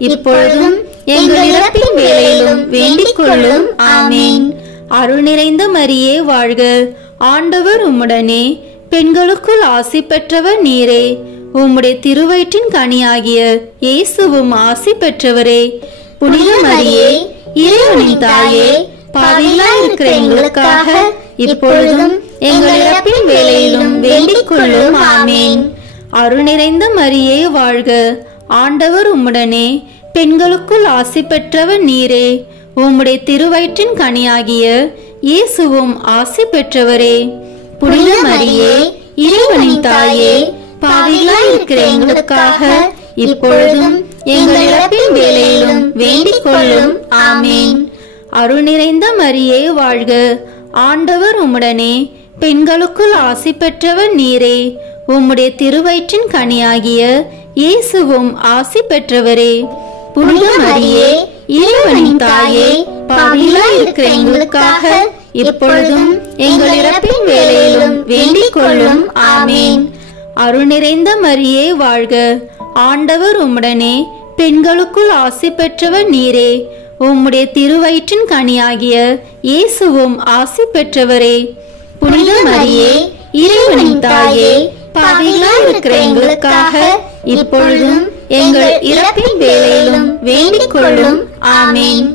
இப்பொழுதும் எங்கள் இறப்பின் வேளையிலும் வேண்டிக் கொள்ளும். ஆமென். அருள் நிறைந்த மரியே வாழ்க, ஆண்டவர் உம்முடனே, பெண்களுக்குள் ஆசி பெற்றவர் நீரே. உம்முடைய திருவயிற்றின் கனியாகிய இயேசுவும் ஆசி பெற்றவரே. புனித மரியே, இறைவனின் தாயே, பாவிகளாய் இருக்கிற எங்களுக்காக இப்பொழுதும் எங்கள் இறப்பின் வேளையிலும் வேண்டிக் கொள்ளும். ஆமென். அருள் நிறைந்த மரியே வாழ்க, ஆண்டவர் உம்முடனே, பெண்களுக்குள் ஆசி பெற்றவர் நீரே. உம்முடைய திருவயிற்றின் கனியாகிய இயேசுவும் ஆசி பெற்றவரே. புனித மரியே, இறைவனின் தாயே, பாவிகளாய் இருக்கிற எங்களுக்காக இப்பொழுதும் எங்கள் இறப்பின் வேளையிலும் வேண்டிக் கொள்ளும். ஆமென். அருள் நிறைந்த மரியே வாழ்க, ஆண்டவர் உம்முடனே, பெண்களுக்குள் ஆசி பெற்றவர் நீரே. உம்முடைய திருவயிற்றின் கனியாகிய இயேசுவும் ஆசி பெற்றவரே. புனித மரியே, இறைவனின் தாயே, பாவிகளாய் இருக்கிற எங்களுக்காக இப்பொழுதும் எங்கள் இறப்பின் வேளையிலும் வேண்டிக் கொள்ளும். ஆமென். அருள் நிறைந்த மரியே வாழ்க, ஆண்டவர் உம்முடனே, பெண்களுக்குள் ஆசி பெற்றவர் நீரே. உம்முடைய திருவயிற்றின் கனியாகிய இயேசுவும் ஆசி பெற்றவரே. புனித மரியே, இறைவனின் தாயே, பாவிகளாய் இருக்கிற எங்களுக்காக இப்பொழுதும் எங்கள் இறப்பின் வேளையிலும் வேண்டிக் கொள்ளும். ஆமென்.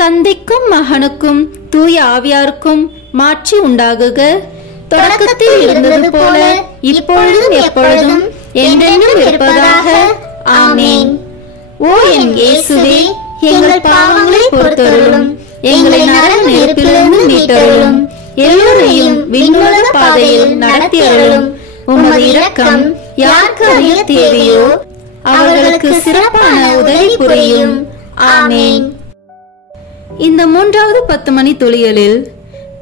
தந்தைக்கும் மகனுக்கும் தூய ஆவியாருக்கும் மாட்சி உண்டாகுக. தொடக்கத்தில் இருந்தது போல இப்பொழுதும் எப்பொழுதும் என்றென்றும் இருப்பதாக. ஆமென். ஓ என் இயேசுவே, எங்கள் பாவங்களை பொறுத்தருளும், எங்களை நரக நெருப்பிலிருந்து மீட்டருளும், எல்லோரையும் விண்ணுலக பாதையில் நடத்தி அருளும். உமது இரக்கம் யாருக்கு அதிக தேவையோ அவர்களுக்கு சிறப்பான உதவி புரியும். ஆமென். இந்த 3வது 10 மணி துளிகளில்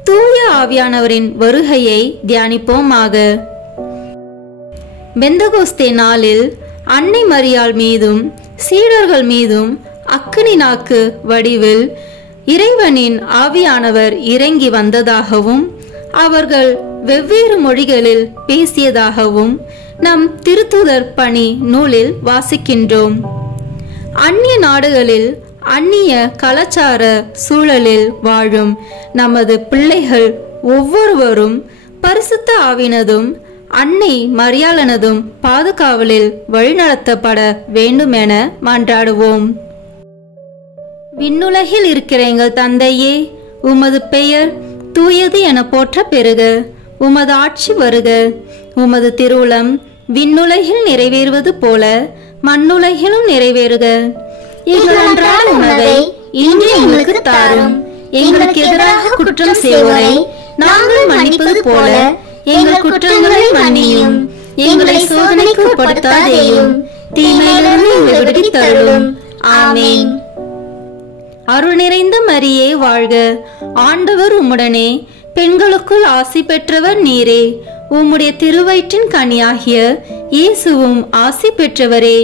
தூய ஆவியானவரின் வருகையை தியானிப்போமாக. பெந்தகோஸ்தே நாளில் அன்னை மரியாள் மீதும் சீடர்கள் மீதும் அக்கினி நாக்கு வடிவில் இறைவனின் ஆவியானவர் இறங்கி வந்ததாகவும் அவர்கள் வெவ்வேறு மொழிகளில் பேசியதாகவும் நம் திருத்தூதர் பணி நூலில் வாசிக்கின்றோம். அந்நிய நாடுகளில் அந்நிய கலாச்சார சூழலில் வாழும் நமது பிள்ளைகள் ஒவ்வொருவரும் பரிசுத்த ஆவினதும் அன்னை மரியாளனதும் பாதுகாவலில் வழிநடத்தப்பட வேண்டுமென மன்றாடுவோம். விண்ணுலகில் இருக்கிற எங்கள் தந்தையே, உமது பெயர் தூயது என போற்ற பெறுக. உமது ஆட்சி வருக. உமது திருவுளம் விண்ணுலகில் நிறைவேறுவது போல மண்ணுலகிலும் நிறைவேறுக. எங்கள் அன்றாட உணவை இன்று எங்களுக்கு தாரும். எங்களுக்கு எதிராக குற்றம் செய்வோரை நாங்கள் மன்னிப்பது போல எங்கள் குற்றங்களை மன்னியும். எங்களை சோதனைக்கு உட்படுத்தாதேயும், தீமையிலிருந்து எங்களை விடுவித்து அருளும். ஆமென். அருள் நிறைந்த மரியே வாழ்க. ஆண்டவர் உம்முடனே, பெண்களுக்குள் ஆசி பெற்றவர் நீரே. உம்முடைய திருவயிற்றின் கனியாகிய இயேசுவும் ஆசி பெற்றவரே.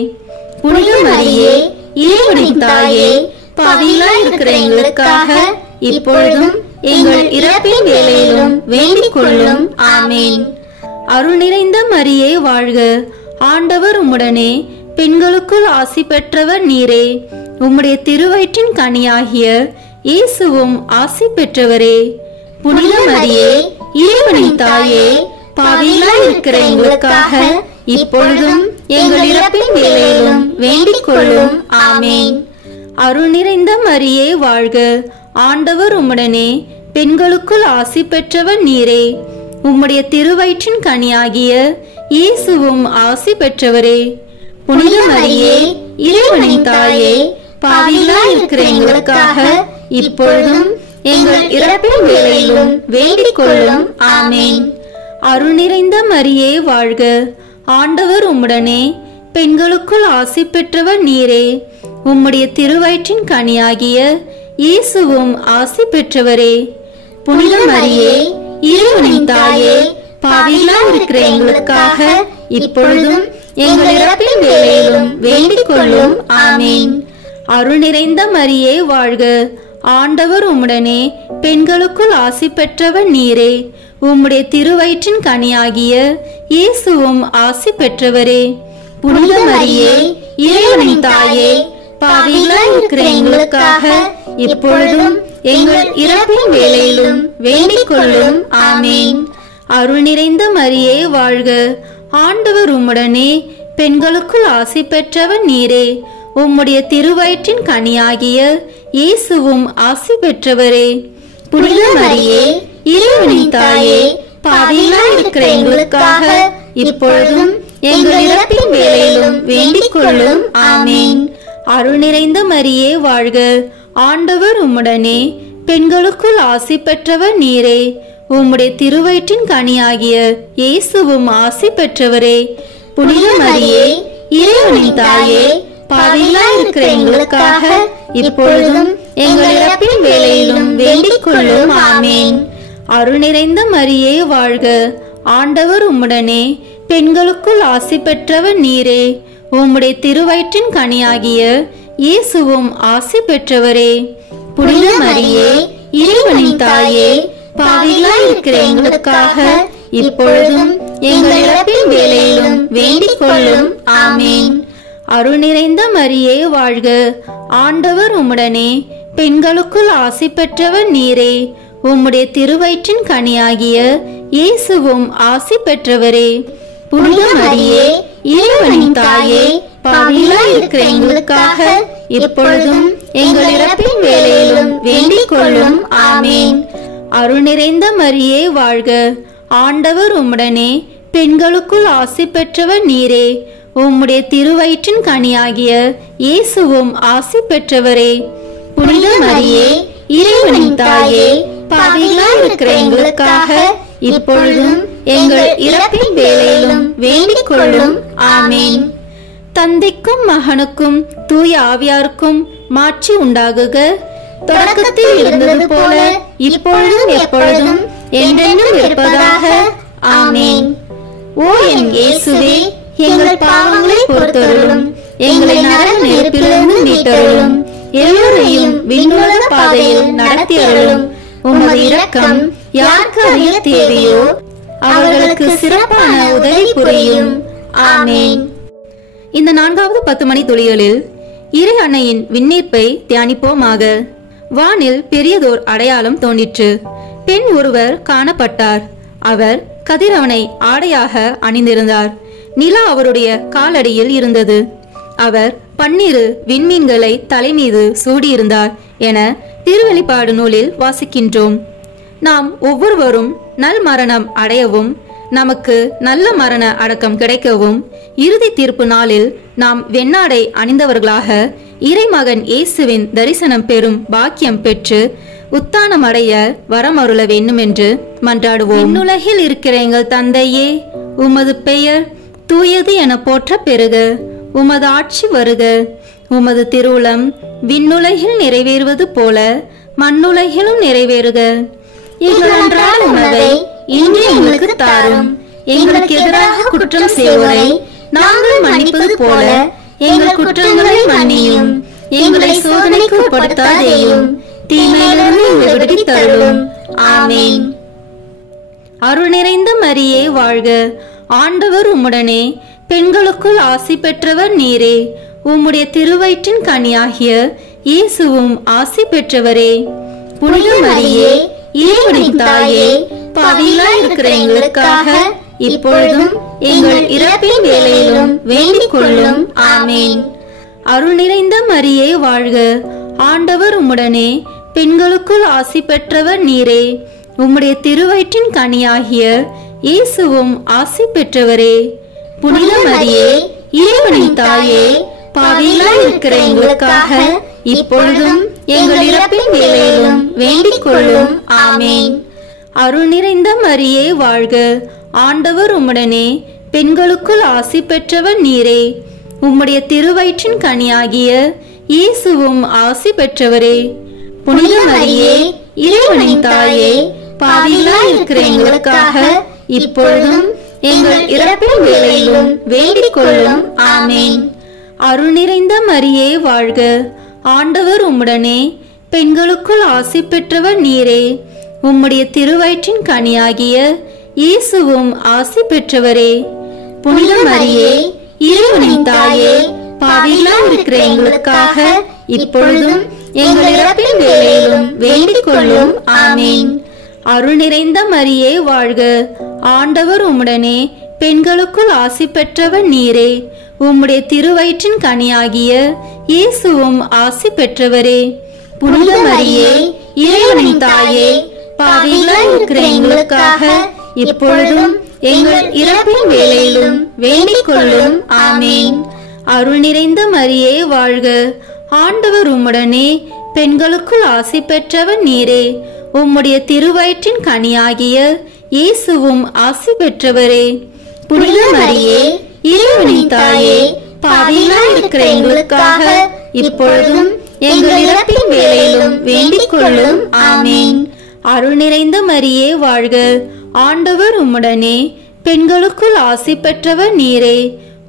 புனித மரியே, இறைவனின் தாயே, பாவிகளாய் இருக்கிற எங்களுக்காக இப்பொழுதும் எங்கள் இறப்பின் வேளையிலும் வேண்டிக் கொள்ளும். ஆமென். அருள் நிறைந்த மரியே வாழ்க. ஆண்டவர் உம்முடனே, பெண்களுக்குள் ஆசி பெற்றவர் நீரே. உம்முடைய திருவயிற்றின் கனியாகிய இயேசுவும் ஆசி பெற்றவரே. புனித மரியே, இறைவனின் தாயே, பாவிகளாய் இருக்கிற எங்களுக்காக இப்பொழுதும் எங்கள் இறப்பின் வேளையிலும் வேண்டிக் கொள்ளும். ஆமென். அருள் நிறைந்த மரியே வாழ்க. ஆண்டவர் உம்முடனே, பெண்களுக்குள் ஆசி பெற்றவர் நீரே. உம்முடைய திருவயிற்றின் கனியாகிய இயேசுவும் ஆசி பெற்றவரே. புனித மரியே, இறைவனின் தாயே, பாவிகளாய் இருக்கிற எங்களுக்காக இப்பொழுதும் எங்கள் இறப்பின் வேளையிலும் வேண்டிக் கொள்ளும். ஆமென். அருள் நிறைந்த மரியே வாழ்க. ஆண்டவர் உம்முடனே, பெண்களுக்குள் ஆசி பெற்றவர் நீரே. உம்முடைய திருவயிற்றின் கனியாகிய இயேசுவும் ஆசி பெற்றவரே. புனித மரியே, இறைவனின் தாயே, பாவிகளாய் இருக்கிற எங்களுக்காக இப்பொழுதும் எங்கள் இறப்பின் வேளையிலும் வேண்டிக் கொள்ளும். ஆமென். அருள் நிறைந்த மரியே வாழ்க. ஆண்டவர் உம்முடனே, பெண்களுக்குள் ஆசி பெற்றவர் நீரே. உம்முடைய திருவயிற்றின் கனியாகிய இயேசுவும் ஆசி பெற்றவரே. புனித மரியே, இறைவனின் தாயே, பாவிகளாய் இருக்கிற எங்களுக்காக இப்பொழுதும் எங்கள் இறப்பின் வேளையிலும் வேண்டிக் கொள்ளும். ஆமென். அருள் நிறைந்த மரியே வாழ்க. ஆண்டவர் உம்முடனே, பெண்களுக்குள் ஆசி பெற்றவர் நீரே. உம்முடைய திருவயிற்றின் கனியாகிய இயேசுவும் ஆசி பெற்றவரே. புனித மரியே, இறைவனின் தாயே, பாவிகளாய் இருக்கிற எங்களுக்காக இப்பொழுதும் எங்கள் இறப்பின் வேளையிலும் வேண்டிக் கொள்ளும். ஆமென். அருள் நிறைந்த மரியே வாழ்க. ஆண்டவர் உம்முடனே, பெண்களுக்குள் ஆசி பெற்றவர் நீரே. உம்முடைய திருவயிற்றின் கனியாகிய இயேசுவும் ஆசி பெற்றவரே. புனித மரியே, இறைவனின் தாயே, பாவிகளாய் இருக்கிற எங்களுக்காக இப்பொழுதும் எங்கள் இறப்பின் வேளையிலும் வேண்டிக் கொள்ளும். ஆமென். அருள் நிறைந்த மரியே வாழ்க. ஆண்டவர் உம்முடனே, பெண்களுக்குள் ஆசி பெற்றவர் நீரே. உம்முடைய திருவயிற்றின் கனியாகிய இயேசுவும் ஆசி பெற்றவரே. புனித மரியே, இறைவனின் தாயே, பாவிகளாய் இருக்கிற எங்களுக்காக இப்பொழுதும் எங்கள் இறப்பின் வேளையிலும் வேண்டிக் கொள்ளும். ஆமென். அருள் நிறைந்த மரியே வாழ்க. ஆண்டவர் உம்முடனே, பெண்களுக்குள் ஆசி பெற்றவர் நீரே. உம்முடைய திருவயிற்றின் கனியாகிய இயேசுவும் ஆசி பெற்றவரே. புனித மரியே, இறைவனின் தாயே, பாவிகளாய் இருக்கிற எங்களுக்காக இப்பொழுதும் எங்கள் இறப்பின் வேளையிலும் வேண்டிக் கொள்ளும். ஆமென். அருள் நிறைந்த மரியே வாழ்க. ஆண்டவர் உம்முடனே, பெண்களுக்குள் ஆசி பெற்றவர் நீரே. உம்முடைய திருவயிற்றின் கனியாகிய இயேசுவும் ஆசி பெற்றவரே. புனித மரியே, இறைவனின் தாயே, பாவிகளாய் இருக்கிற எங்களுக்காக இப்பொழுதும் எங்கள் இறப்பின் வேளையிலும் வேண்டிக் கொள்ளும். ஆமென். தந்தைக்கும் மகனுக்கும் தூய ஆவியாருக்கும் மாட்சி உண்டாகுக. தொடக்கத்தில் இருந்தது போல இப்பொழுதும் எப்பொழுதும் என்றென்றும் இருப்பதாக. ஆமென். ஓ என் இயேசுவே, எங்கள் பாவங்களை பொறுத்தருளும். எங்களை நரக நெருப்பிலிருந்து மீட்டருளும். எல்லோரையும் விண்ணுலக பாதையில் நடத்தி அருளும். உமது இரக்கம் யாருக்கு அதிக தேவையோ அவர்களுக்கு சிறப்பான உதவி புரியும். ஆமென். இந்த 4வது 10 மணி துளிகளில் இறை அன்னையின் விண்ணீர்ப்பை தியானிப்போமாக. வானில் பெரியதோர் அடையாளம் தோன்றிற்று. பெண் ஒருவர் காணப்பட்டார். அவர் கதிரவனை ஆடையாக அணிந்திருந்தார். நிலா அவருடைய காலடியில் இருந்தது. அவர் 12 விண்மீன்களை தலைமீது சூடியிருந்தார் என திருவெளிப்பாடு நூலில் வாசிக்கின்றோம். நாம் ஒவ்வொருவரும் நல் மரணம் அடையவும் நமக்கு நல்ல மரண அடக்கம் கிடைக்கவும் இறுதி தீர்ப்பு நாளில் நாம் வெண்ணாடை அணிந்தவர்களாக இறைமகன் இயேசுவின் தரிசனம் பெறும் பாக்கியம் பெற்று உத்தானம் அடைய வரமருள வேண்டும் என்று மன்றாடுவோம். விண்ணுலகில் இருக்கிற எங்கள் தந்தையே, உமது பெயர் தூயது என போற்ற பெறுக. உமது ஆட்சி வருக. உமது திருவுளம் விண்ணுலகில் நிறைவேறுவது போல மண்ணுலகிலும் நிறைவேறுக. எங்கள் அன்றாட உணவை இன்று எங்களுக்கு தாரும். எங்களுக்கு எதிராக குற்றம் செய்வோரை நாங்கள் மன்னிப்பது போல எங்கள் குற்றங்களை மன்னியும். எங்களை சோதனைக்கு உட்படுத்தாதேயும், தீமையிலிருந்து எங்களை விடுவித்து அருளும். ஆமென். அருள் நிறைந்த மரியே வாழ்க. ஆண்டவர் உம்முடனே, பெண்களுக்குள் ஆசி பெற்றவர் நீரே. உம்முடைய திருவயிற்றின் கனியாகிய இயேசுவும் ஆசி பெற்றவரே. புனித மரியே, இறைவனின் தாயே, பாவிகளாய் இருக்கிற எங்களுக்காக இப்பொழுதும் எங்கள் இறப்பின் வேளையிலும் வேண்டிக் கொள்ளும். ஆமென். அருள் நிறைந்த மரியே வாழ்க. ஆண்டவர் உம்முடனே, பெண்களுக்குள் ஆசி பெற்றவர் நீரே. உம்முடைய திருவயிற்றின் கனியாகிய இயேசுவும் ஆசி பெற்றவரே. புனித மரியே, இறைவனின் தாயே, பாவிகளாய் இருக்கிற எங்களுக்காக இப்பொழுதும் எங்கள் இறப்பின் வேளையிலும் வேண்டிக் கொள்ளும். ஆமென். அருள் நிறைந்த மரியே வாழ்க. ஆண்டவர் உம்முடனே, பெண்களுக்குள் ஆசி பெற்றவர் நீரே. உம்முடைய திருவயிற்றின் கனியாகிய இயேசுவும் ஆசி பெற்றவரே. புனித மரியே, இறைவனின் தாயே, பாவிகளாய் இருக்கிற எங்களுக்காக இப்பொழுதும் எங்கள் இறப்பின் வேளையிலும் வேண்டிக் கொள்ளும். ஆமென். அருள் நிறைந்த மரியே வாழ்க. ஆண்டவர் உம்முடனே, பெண்களுக்குள் ஆசி பெற்றவர் நீரே. உம்முடைய திருவயிற்றின் கனியாகிய இயேசுவும் ஆசி பெற்றவரே. புனித மரியே, இறைவனின் தாயே, பாவிகளாய் இருக்கிற எங்களுக்காக இப்பொழுதும் எங்கள் இறப்பின் வேளையிலும் வேண்டிக் கொள்ளும். ஆமென். அருள் நிறைந்த மரியே வாழ்க. ஆண்டவர் உம்முடனே, பெண்களுக்குள் ஆசி பெற்றவர் நீரே. உம்முடைய திருவயிற்றின் கனியாகிய இயேசுவும் ஆசி பெற்றவரே. புனித மரியே, இறைவனின் தாயே, பாவிகளாய் இருக்கிற எங்களுக்காக இப்பொழுதும் எங்கள் இறப்பின் வேளையிலும் வேண்டிக் கொள்ளும். ஆமென். அருள் நிறைந்த மரியே வாழ்க. ஆண்டவர் உம்முடனே, பெண்களுக்குள் ஆசி பெற்றவர் நீரே. உம்முடைய திருவயிற்றின் கனியாகிய இயேசுவும் ஆசி பெற்றவரே. புனித மரியே, இறைவனின் தாயே, பாவிகளாய் இருக்கிற எங்களுக்காக இப்பொழுதும் எங்கள் இறப்பின் வேளையிலும் வேண்டிக் கொள்ளும். ஆமென். அருள் நிறைந்த மரியே வாழ்க. ஆண்டவர் உம்முடனே, பெண்களுக்குள் ஆசி பெற்றவர் நீரே.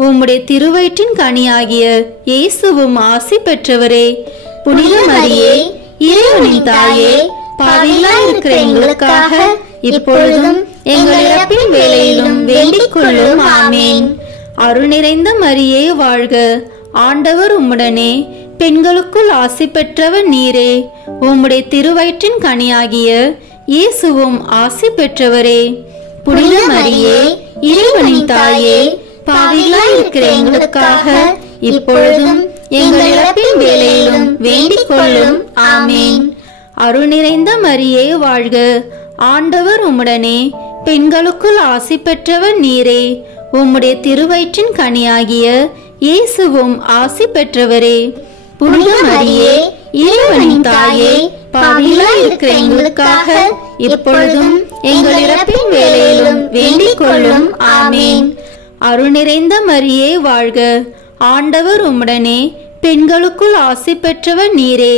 உம்முடைய திருவயிற்றின் கனியாகிய இயேசுவும் ஆசி பெற்றவரே. புனித மரியே, இறைவனின் தாயே, பாவிகளாய் இருக்கிற எங்களுக்காக இப்பொழுதும் எங்கள் இறப்பின் வேளையிலும் வேண்டிக் கொள்ளும். ஆமென். அருள் நிறைந்த மரியே வாழ்க. ஆண்டவர் உம்முடனே, பெண்களுக்குள் ஆசி பெற்றவர் நீரே. உம்முடைய திருவயிற்றின் கனியாகிய இயேசுவும் ஆசி பெற்றவரே. புனித மரியே, இறைவனின் தாயே, பாவிகளாய் இருக்கிற எங்களுக்காக இப்பொழுதும் எங்கள் இறப்பின் வேளையிலும் வேண்டிக் கொள்ளும். ஆமென். அருள் நிறைந்த மரியே வாழ்க. ஆண்டவர் உம்முடனே, பெண்களுக்குள் ஆசி பெற்றவர் நீரே. உம்முடைய திருவயிற்றின் கனியாகிய இயேசுவும் ஆசி பெற்றவரே. புனித மரியே, இறைவனின் தாயே, பாவிகளாய் இருக்கிற எங்களுக்காக இப்பொழுதும் எங்கள் இறப்பின் வேளையிலும் வேண்டிக் கொள்ளும். ஆமென். அருள் நிறைந்த மரியே வாழ்க. ஆண்டவர் உம்முடனே, பெண்களுக்குள் ஆசி பெற்றவர் நீரே.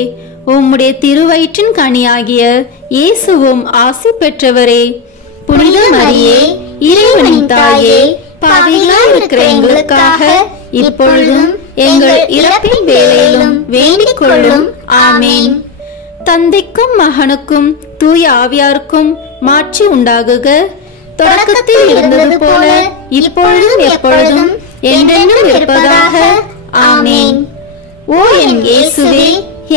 உம்முடைய திருவயிற்றின் கனியாகிய இயேசுவும் ஆசி பெற்றவரே. புனித மரியே, இறைவனின் தாயே, பாவிகளாய் இருக்கிற எங்களுக்காக இப்பொழுதும் எங்கள் இறப்பின் வேளையிலும் வேண்டிக் கொள்ளும். ஆமென். தந்தைக்கும் மகனுக்கும் தூய ஆவியாருக்கும் மாட்சி உண்டாகுக. தொடக்கத்தில் இருந்தது போல இப்பொழுதும் எப்பொழுதும் என்றென்றும் இருப்பதாக. ஆமென். ஓ என் இயேசுவே,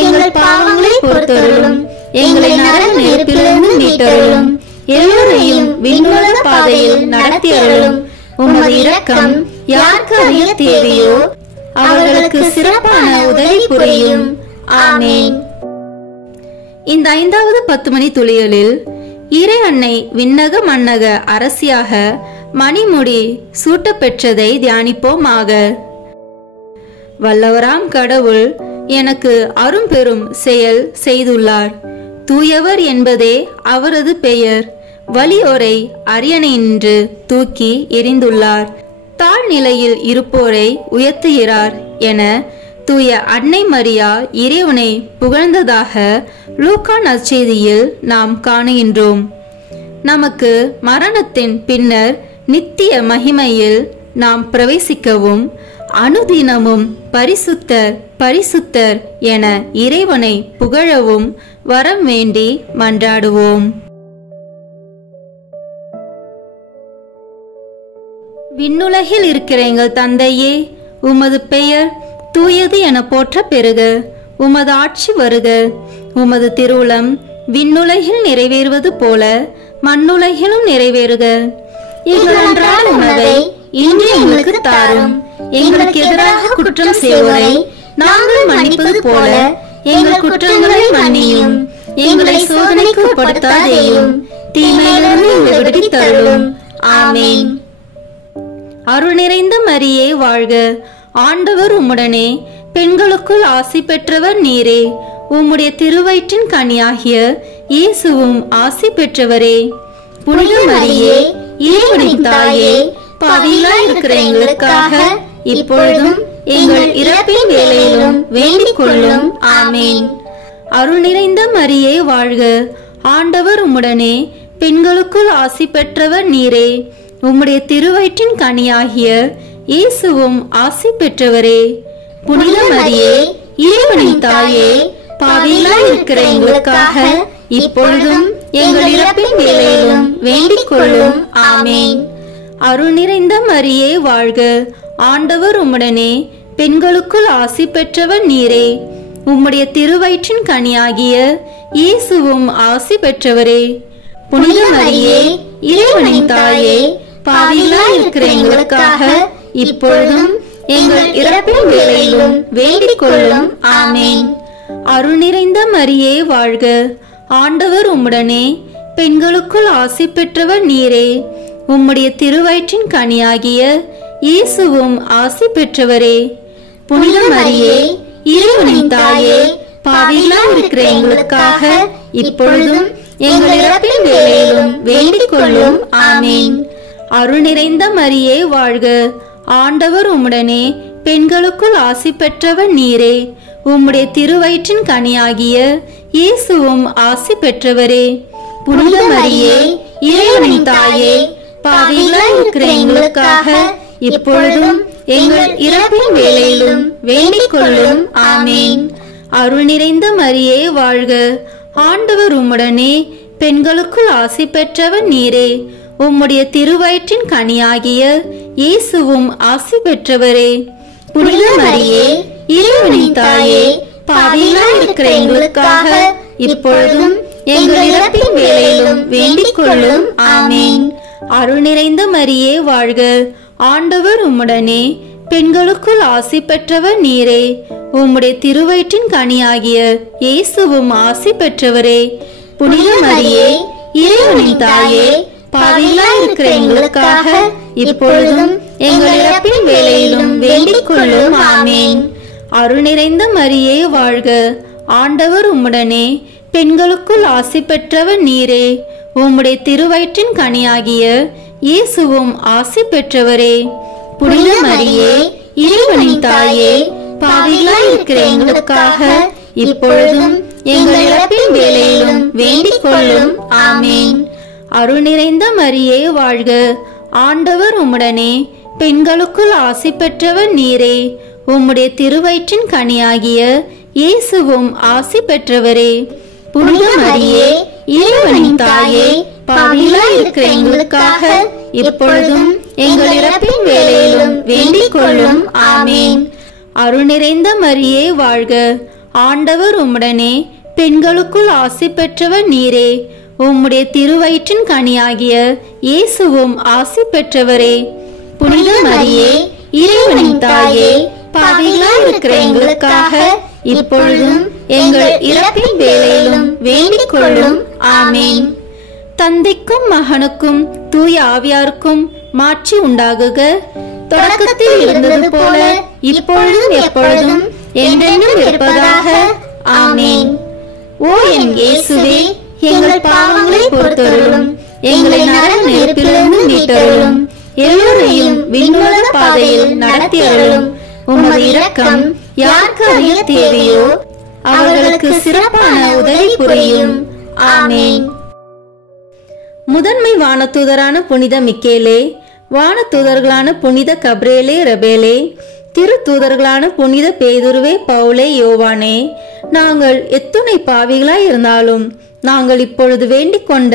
எங்கள் பாவங்களை பொறுத்தருளும். எங்களை நரக நெருப்பிலிருந்து மீட்டருளும். எல்லோரையும் விண்ணுலக பாதையில் நடத்தி அருளும். உமது இரக்கம் யாருக்கு அதிக தேவையோ அவர்களுக்கு சிறப்பான உதவி புரியும். ஆமேன். இந்த 5வது 10 மணி துளிகளில் இறை அன்னை விண்ணக மன்னக அரசியாக மணிமுடி சூட்ட பெற்றதை தியானிப்போமாக. வல்லவராம் கடவுள் எனக்கு அரும்பெரும் செயல் செய்துள்ளார். தூயவர் என்பதே அவரது பெயர். வலியோரை அரியணையின்று தூக்கி எறிந்துள்ளார். தாழ்நிலையில் இருப்போரை உயர்த்துகிறார் என தூய அன்னை மரியா இறைவனை புகழ்ந்ததாக லூக்கா நற்செய்தியில் நாம் காணுகின்றோம். நமக்கு மரணத்தின் பின்னர் நித்திய மகிமையில் நாம் பிரவேசிக்கவும் அனுதினமும் பரிசுத்தர் பரிசுத்தர் என இறைவனை புகழவும் வரம் வேண்டி மன்றாடுவோம். விண்ணுலகில் இருக்கிற எங்கள் தந்தையே, உமது பெயர் தூயது என போற்ற பெறுக. உமது ஆட்சி வருக. உமது திருவுளம் விண்ணுலகில் நிறைவேறுவது போல மண்ணுலகிலும் நிறைவேறுக. எங்கள் அன்றாட உணவை இன்று எங்களுக்கு தாரும். எங்களுக்கு எதிராக குற்றம் செய்வோரை நாங்கள் மன்னிப்பது போல எங்கள் குற்றங்களை மன்னியும். எங்களை சோதனைக்கு உட்படுத்தாதேயும், தீமையிலிருந்து எங்களை விடுவித்தருளும். ஆமேன். அருள் நிறைந்த மரியே வாழ்க. ஆண்டவர் உம்முடனே, பெண்களுக்குள் ஆசி பெற்றவர் நீரே. உம்முடைய திருவயிற்றின் கனியாகிய இயேசுவும் ஆசி பெற்றவரே. புனித மரியே, இறைவனின் தாயே, பாவிகளாய் இருக்கிற எங்களுக்காக இப்பொழுதும் எங்கள் இறப்பின் வேளையிலும் வேண்டிக் கொள்ளும். ஆமேன். அருள் நிறைந்த மரியே வாழ்க. ஆண்டவர் உம்முடனே, பெண்களுக்குள் ஆசி பெற்றவர் நீரே. உம்முடைய திருவயிற்றின் கனியாகிய இயேசுவும் ஆசி பெற்றவரே. புனித மரியே, இறைவனின் தாயே, பாவிகளாய் இருக்கிற எங்களுக்காக இப்பொழுதும் எங்கள் இறப்பின் வேளையிலும் வேண்டிக் கொள்ளும். ஆமேன். அருள் நிறைந்த மரியே வாழ்க. ஆண்டவர் உம்முடனே, பெண்களுக்குள் ஆசி பெற்றவர் நீரே. உம்முடைய திருவயிற்றின் கனியாகிய இயேசுவும் ஆசி பெற்றவரே. புனித மரியே, இறைவனின் தாயே, பாவிகளாய் இருக்கிற எங்களுக்காக இப்பொழுதும் எங்கள் இறப்பின் வேளையிலும் வேண்டிக் கொள்ளும். ஆமேன். அருள் நிறைந்த மரியே வாழ்க. ஆண்டவர் உம்முடனே, பெண்களுக்குள் ஆசி பெற்றவர் நீரே. உம்முடைய திருவயிற்றின் கனியாகிய இயேசுவும் ஆசி பெற்றவரே. புனித மரியே, இறைவனின் தாயே, பாவிகளாய் இருக்கிற எங்களுக்காக இப்பொழுதும் எங்கள் இறப்பின் வேளையிலும் வேண்டிக் கொள்ளும். ஆமேன். அருள் நிறைந்த மரியே வாழ்க. ஆண்டவர் உம்முடனே, பெண்களுக்குள் ஆசி பெற்றவர் நீரே. உம்முடைய திருவயிற்றின் கனியாகிய இயேசுவும் ஆசி பெற்றவரே. புனித மரியே, இறைவனின் தாயே, பாவிகளாய் இருக்கிற எங்களுக்காக இப்பொழுதும் எங்கள் இறப்பின் வேளையிலும் வேண்டிக் கொள்ளும். ஆமேன். அருள் நிறைந்த மரியே வாழ்க. ஆண்டவர் உம்முடனே, பெண்களுக்குள் ஆசி பெற்றவர் நீரே. உம்முடைய திருவயிற்றின் கனியாகிய இயேசுவும் ஆசி பெற்றவரே. புனித மரியே, இறைவனின் தாயே, பாவிகளாய் இருக்கிற எங்களுக்காக இப்பொழுதும் எங்கள் இறப்பின் வேளையிலும் வேண்டிக் கொள்ளும். ஆமேன். அருள் நிறைந்த மரியே வாழ்க. ஆண்டவர் உம்முடனே, பெண்களுக்குள் ஆசி பெற்றவர் நீரே. உம்முடைய திருவயிற்றின் கனியாகிய இயேசுவும் ஆசி பெற்றவரே. புனித மரியே, இறைவனின் தாயே, பாவிகளாய் இருக்கிற எங்களுக்காக இப்பொழுதும் எங்கள் இறப்பின் வேளையிலும் வேண்டிக் கொள்ளும். ஆமேன். அருள் நிறைந்த மரியே வாழ்க. ஆண்டவர் உம்முடனே, பெண்களுக்குள் ஆசி பெற்றவர் நீரே. உம்முடைய திருவயிற்றின் கனியாகிய இயேசுவும் ஆசி பெற்றவரே. புனித மரியே, இறைவனின் தாயே, பாவிகளாய் இருக்கிற எங்களுக்காக இப்பொழுதும் எங்கள் இறப்பின் வேளையிலும் வேண்டிக் கொள்ளும். ஆமேன். அருள் நிறைந்த மரியே வாழ்க. ஆண்டவர் உம்முடனே, பெண்களுக்குள் ஆசி பெற்றவர் நீரே. உம்முடைய திருவயிற்றின் கனியாகிய இயேசுவும் ஆசி பெற்றவரே. புனித மரியே, இறைவனின் தாயே, பாவிகளாய் இருக்கிற எங்களுக்காக இப்பொழுதும் எங்கள் இறப்பின் வேளையிலும் வேண்டிக் கொள்ளும். ஆமேன். அருள் நிறைந்த மரியே வாழ்க. ஆண்டவர் உம்முடனே, பெண்களுக்குள் ஆசி பெற்றவர் நீரே. உம்முடைய திருவயிற்றின் கனியாகிய இயேசுவும் ஆசி பெற்றவரே. புனித மரியே, இறைவனின் தாயே, பாவிகளாய் இருக்கிற எங்களுக்காக இப்பொழுதும் எங்கள் இறப்பின் வேளையிலும் வேண்டிக் கொள்ளும். ஆமேன். தந்தைக்கும் மகனுக்கும் தூய ஆவியாருக்கும் மாட்சி உண்டாகுக. தொடக்கத்தில் இருந்தது போல இப்பொழுதும் எப்பொழுதும் என்றென்றும் இருப்பதாக. ஆமேன். ஓ என் இயேசுவே, எங்கள் பாவங்களை பொறுத்தருளும், எங்களை நரக நெருப்பிலிருந்து மீட்டருளும், எல்லோரையும் விண்ணுலக பாதையில் நடத்தி அருளும். உமது இரக்கம் யாருக்கு அதிக தேவையோ அவர்களுக்கு சிறப்பான உதவி புரியும். ஆமேன். முதன்மை வானதூதரான புனித மிக்கேலே, வானதூதர்களான புனித கப்ரேலே ரபேலே, திருத்தூதர்களான புனித பேதுருவே பவுலே யோவானே, நாங்கள் எத்துணை பாவிகளாய் இருந்தாலும் நாங்கள் இப்பொழுது வேண்டிக் கொண்ட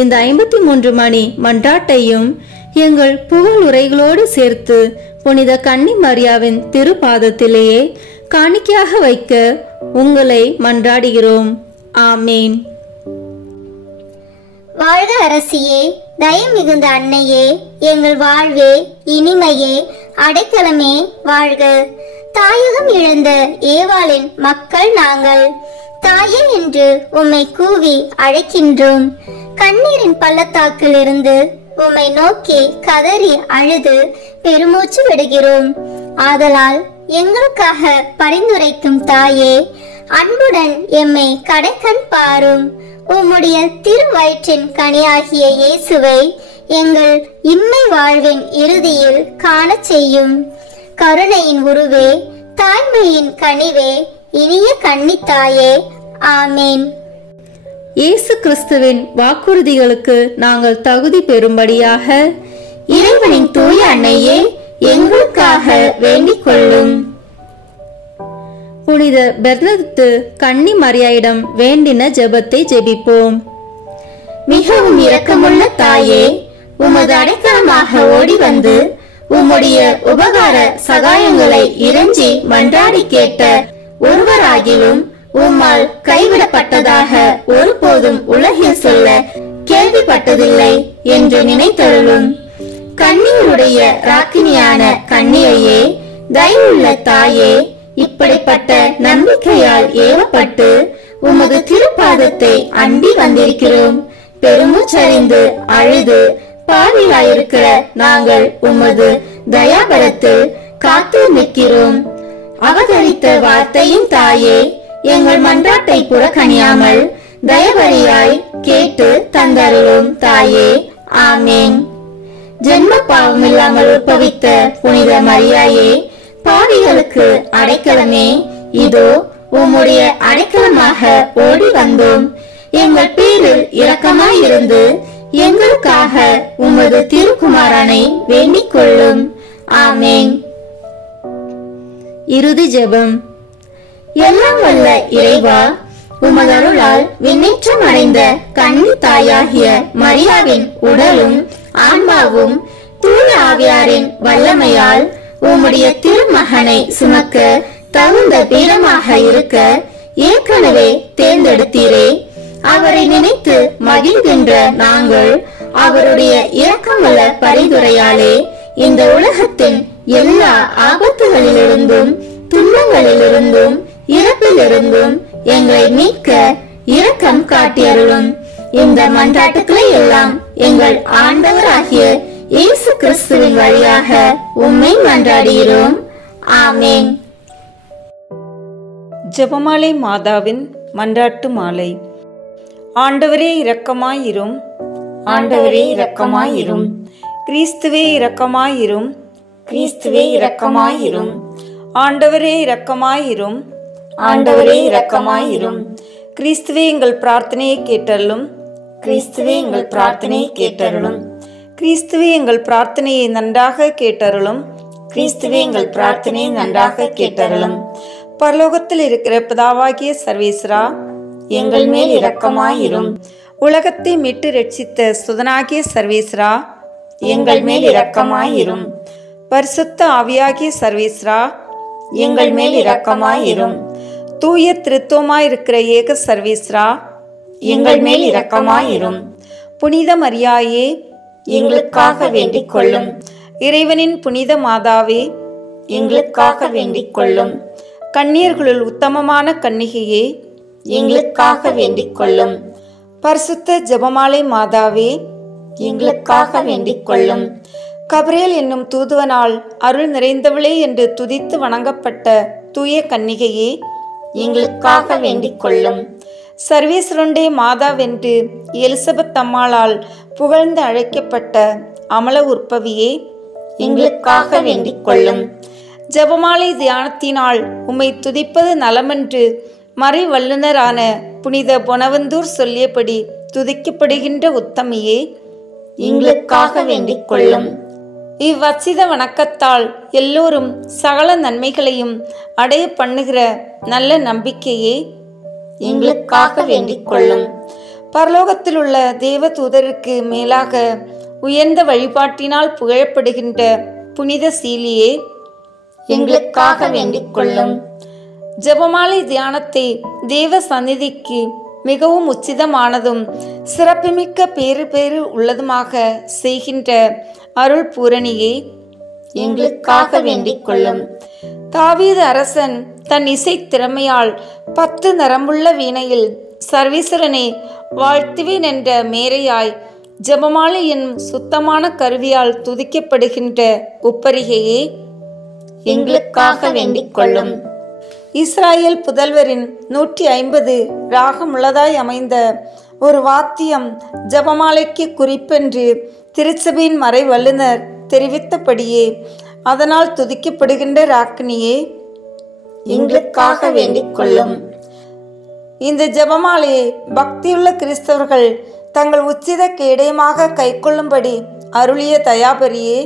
இந்த 53 மணி மன்றாட்டையும் எங்கள் புகழ் உரைகளோடு சேர்த்து புனித கன்னி மரியாவின் திருப்பாதத்திலேயே காணிக்கையாக வைக்க உங்களை மன்றாடுகிறோம். ஆமேன். வாழ்க அரசியே, தயம் மிகுந்த அன்னையே, எங்கள் வாழ்வே, இனிமையே, அடைக்கலமே, வாழ்க. தாயகம் இழந்த ஏவாளின் மக்கள் நாங்கள். தாயே என்று உம்மை கூவி அழைக்கின்றோம். கண்ணீரின் பள்ளத்தாக்கில் இருந்து உம்மை நோக்கி கதறி அழுது பெருமூச்சு விடுகிறோம். ஆதலால் எங்களுக்காக பரிந்துரைக்கும் தாயே, அன்புடன் எம்மை கடைக்கண் பாரும். உம்முடைய திருவயிற்றின் கனியாகிய இயேசுவை எங்கள் இம்மை வாழ்வின் இறுதியில் காணச் செய்யும். கருணையின் உருவே, தாய்மையின் கனிவே, இனிய கன்னித்தாயே. ஆமேன். இயேசு கிறிஸ்துவின் வாக்குறுதிகளுக்கு நாங்கள் தகுதி பெறும்படியாக இறைவனின் தூய அன்னையே, எங்களுக்காக வேண்டிக் கொள்ளும். புனித பெர்னத்து கன்னி மரியாயிடம் வேண்டின ஜெபத்தை ஜெபிப்போம். மிகவும் இரக்கமுள்ள தாயே, உமது அடைக்கலமாக ஓடி வந்து உம்முடைய உபகார சகாயங்களை இறைஞ்சி மன்றாடி கேட்ட ஒருவராகிலும் உம்மால் கைவிடப்பட்டதாக ஒருபோதும் உலகில் சொல்ல கேள்விப்பட்டதில்லை என்று நினைத்தருளும். கன்னியருடைய ராக்கினியான கன்னியையே, தயவுள்ள தாயே, இப்படிப்பட்ட நம்பிக்கையால் ஏவப்பட்டு உமது திருப்பாதத்தை அண்டி வந்திருக்கிறோம். பெருமூச்சறிந்து அழுது பாவியாயிருக்கிற நாங்கள் உமது தயாபரத்தில் காத்து நிற்கிறோம். அவதரித்த வார்த்தையின் தாயே, எங்கள் மன்றாட்டை புறக்கணியாமல் தயவரியாய் கேட்டு தந்தருளும் தாயே. ஆமேன். ஜென்ம பாவமில்லாமல் உற்பவித்த புனித மரியாயே, பாவிகளுக்கு அடைக்கலமே, இதோ உம்முடைய அடைக்கலமாக ஓடி வந்தோம். எங்கள் பேரில் இரக்கமாயிருந்து எங்களுக்காக உமது திருக்குமாரனை வேண்டிக் கொள்ளும். ஆமேன். இறுதி ஜெபம். எல்லாம் வல்ல இறைவா, உமது அருளால் விண்ணேற்றம் அடைந்த கன்னி தாயாகிய மரியாவின் உடலும் ஆன்மாவும் தூய ஆவியாரின் வல்லமையால் உம்முடைய திருமகனை சுமக்க தகுந்த பீடமாக இருக்க ஏற்கனவே தேர்ந்தெடுத்தீரே. அவரை நினைத்து மகிழ்கின்ற நாங்கள் அவருடைய இரக்கமுள்ள பரிந்துரையாலே இந்த உலகத்தின் எல்லா ஆபத்துகளிலிருந்தும் துன்பங்களிலிருந்தும் இறப்பிலிருந்தும் எங்களை மீட்க இரக்கம் காட்டியருளும். இந்த மன்றாட்டுக்களை எல்லாம் எங்கள் ஆண்டவராகிய இயேசு கிறிஸ்துவின் வழியாக உம்மை மன்றாடுகிறோம். ஆமேன். ஜெபமாலை மாதாவின் மன்றாட்டு மாலை. ஆண்டவரே இரக்கமாயிரும், ஆண்டவரே இரக்கமாயிரும். கிறிஸ்துவே இரக்கமாயிரும், கிறிஸ்துவே இரக்கமாயிரும். ஆண்டவரே இரக்கமாயிரும், ஆண்டவரே இரக்கமாயிரும். கிறிஸ்துவே எங்கள் பிரார்த்தனையை கேட்டருளும், கிறிஸ்துவே எங்கள் பிரார்த்தனையை கேட்டருளும். கிறிஸ்துவே எங்கள் பிரார்த்தனையை நன்றாக கேட்டருளும், கிறிஸ்துவே எங்கள் பிரார்த்தனையை நன்றாக கேட்டருளும். பரலோகத்தில் இருக்கிற பிதாவாகிய சர்வேஸ்வரா, எங்கள் மேல் இரக்கமாயிரும். உலகத்தை மீட்டு ரட்சித்த சுதனாகிய சர்வேஸ்வரா, எங்கள் மேல் இரக்கமாயிரும். பரிசுத்த ஆவியாகிய சர்வேஸ்வரா, எங்கள் மேல் இரக்கமாயிரும். தூய திருத்துவமாயிருக்கிற ஏக சர்வேஸ்வரா, எங்கள் மேல் இரக்கமாயிரும். புனித மரியாயே, எங்களுக்காக வேண்டிக் கொள்ளும். இறைவனின் புனித மாதாவே, எங்களுக்காக வேண்டிக் கொள்ளும். கன்னியர்களுள் உத்தமமான கன்னிகையே, எங்களுக்காக வேண்டிக் கொள்ளும். பரிசுத்த ஜெபமாலை மாதாவே, எங்களுக்காக வேண்டிக் கொள்ளும். கபிரியேல் என்னும் தூதுவனால் அருள் நிறைந்தவளே என்று துதித்து வணங்கப்பட்ட தூய கன்னிகையே, எங்களுக்காக வேண்டிக் கொள்ளும். சர்வேஸ்வரனுடைய மாதாவென்று எலிசபெத் அம்மாளால் புகழ்ந்து அழைக்கப்பட்ட அமல உற்பவியே, எங்களுக்காக வேண்டிக் கொள்ளும். ஜெபமாலை தியானத்தினால் உம்மை துதிப்பது நலமென்று மறை வல்லுனரான புனித பொனவந்தூர் சொல்லியபடி துதிக்கப்படுகின்ற உத்தமியே, எங்களுக்காக வேண்டிக் கொள்ளும். இவ்வச்சித வணக்கத்தால் எல்லோரும் சகல நன்மைகளையும் அடைய பண்ணுகிற நல்ல நம்பிக்கையே, எங்களுக்காக வேண்டிக் கொள்ளும். பரலோகத்தில் உள்ள தேவ தூதருக்கு மேலாக உயர்ந்த வழிபாட்டினால் புகழப்படுகின்ற புனித சீலியே, எங்களுக்காக வேண்டிக் கொள்ளும். ஜெபமாலை தியானத்தை தேவ சந்நிதிக்கு மிகவும் உச்சிதமானதும் சிறப்புமிக்க பேறு உள்ளதுமாக செய்கின்ற அருள் பூரணியே, எங்களுக்காக வேண்டிக் கொள்ளும். தாவீது அரசன் தன் இசை திறமையால் 10 நரம்புள்ள வீணையில் சர்வேஸ்வரனை வாழ்த்துவேன் என்ற மேரையாய் ஜெபமாலை என்னும் சுத்தமான கருவியால் துதிக்கப்படுகின்ற உப்பரிகையே, எங்களுக்காக வேண்டிக் கொள்ளும். இஸ்ராயேல் புதல்வரின் 150 ராகமுள்ளதாய் அமைந்த ஒரு வாத்தியம் ஜெபமாலைக்கு குறிப்பென்று திருச்சபையின் மறை வல்லுனர் தெரிவித்தபடியே அதனால் துதிக்கப்படுகின்ற ராக்கினியே, எங்களுக்காக வேண்டிக் கொள்ளும். இந்த ஜெபமாலையை பக்தியுள்ள கிறிஸ்தவர்கள் தங்கள் உச்சித கேடயமாக கைக்கொள்ளும்படி அருளிய தயாபரியே,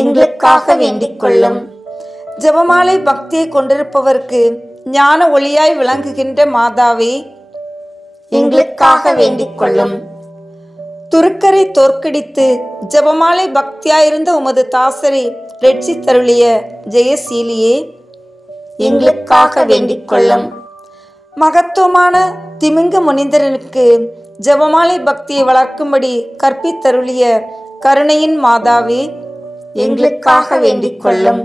எங்களுக்காக வேண்டிக் கொள்ளும். ஜெபமாலை பக்தியை கொண்டிருப்பவருக்கு ஞான ஒளியாய் விளங்குகின்ற மாதாவே, எங்களுக்காக வேண்டிக் கொள்ளும். துருக்கரை தோற்கடித்து ஜெபமாலை பக்தியாயிருந்த உமது தாசரை ரட்சித்தருளிய ஜெயசீலியே, எங்களுக்காக வேண்டிக் கொள்ளும். மகத்துவமான திமிங்க முனிந்தரனுக்கு ஜெபமாலை பக்தியை வளர்க்கும்படி கற்பித்தருளிய கருணையின் மாதாவே, எங்களுக்காக வேண்டிக் கொள்ளும்.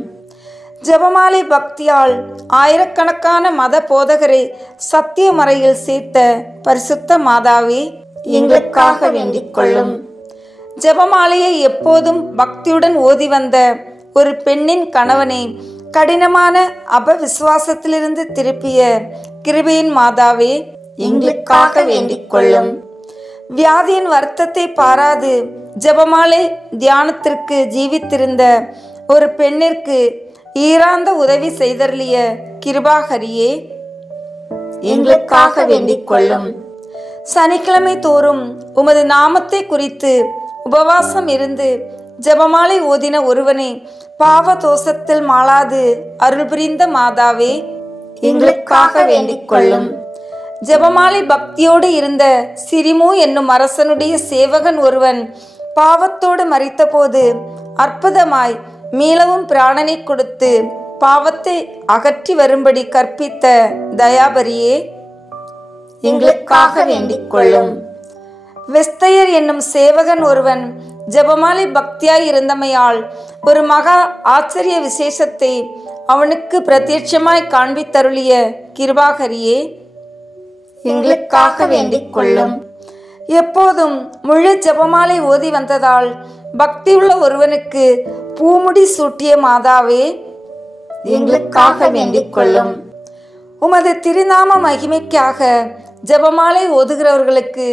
ஜெபமாலை பக்தியால் ஆயிரக்கணக்கான மத போதகரை சத்திய மறையில் சேர்த்த பரிசுத்த மாதாவே, எங்களுக்காக வேண்டிக் கொள்ளும். ஜெபமாலையை எப்போதும் பக்தியுடன் ஓதி வந்த ஒரு பெண்ணின் கணவனை கடினமான அபவிசுவாசத்திலிருந்து திருப்பிய கிருபையின் மாதாவே, எங்களுக்காக வேண்டிக் கொள்ளும். வியாதியின் வருத்தத்தை பாராது ஜெபமாலை தியானத்திற்கு ஜீவித்திருந்த ஒரு பெண்ணிற்கு ஈராந்த உதவி செய்தருளிய கிருபாகரியே, எங்களுக்காக வேண்டிக் கொள்ளும். சனிக்கிழமை தோறும் உமது நாமத்தை குறித்து உபவாசம் இருந்து ஜெபமாலை ஓதின ஒருவனை பாவ தோஷத்தில் மாளாது அருள் புரிந்த மாதாவே, எங்களுக்காக வேண்டிக் கொள்ளும். ஜெபமாலை பக்தியோடு இருந்த சிரிமு என்னும் அரசனுடைய சேவகன் ஒருவன் பாவத்தோடு மரித்தபோது அற்புதமாய் மீளவும் பிராணனை கொடுத்து பாவத்தை அகற்றி வரும்படி கற்பித்த தயாபரியே, எங்களுக்காக வேண்டிக் கொள்ளும். வெஸ்தையர் என்னும் சேவகன் ஒருவன் ஜெபமாலை பக்தியாய் இருந்தமையால் ஒரு மகா ஆச்சரிய விசேஷத்தை அவனுக்கு பிரத்யட்சமாய் காண்பித்தருளிய கிருபாகரியே, எங்களுக்காக வேண்டிக் கொள்ளும். எப்போதும் முழு ஜெபமாலை ஓதி வந்ததால் பக்தியுள்ள ஒருவனுக்கு பூமுடி சூட்டிய மாதாவே, எங்களுக்காக வேண்டிக் கொள்ளும். உமது திருநாம மகிமைக்காக ஜெபமாலை ஓதுகிறவர்களுக்கு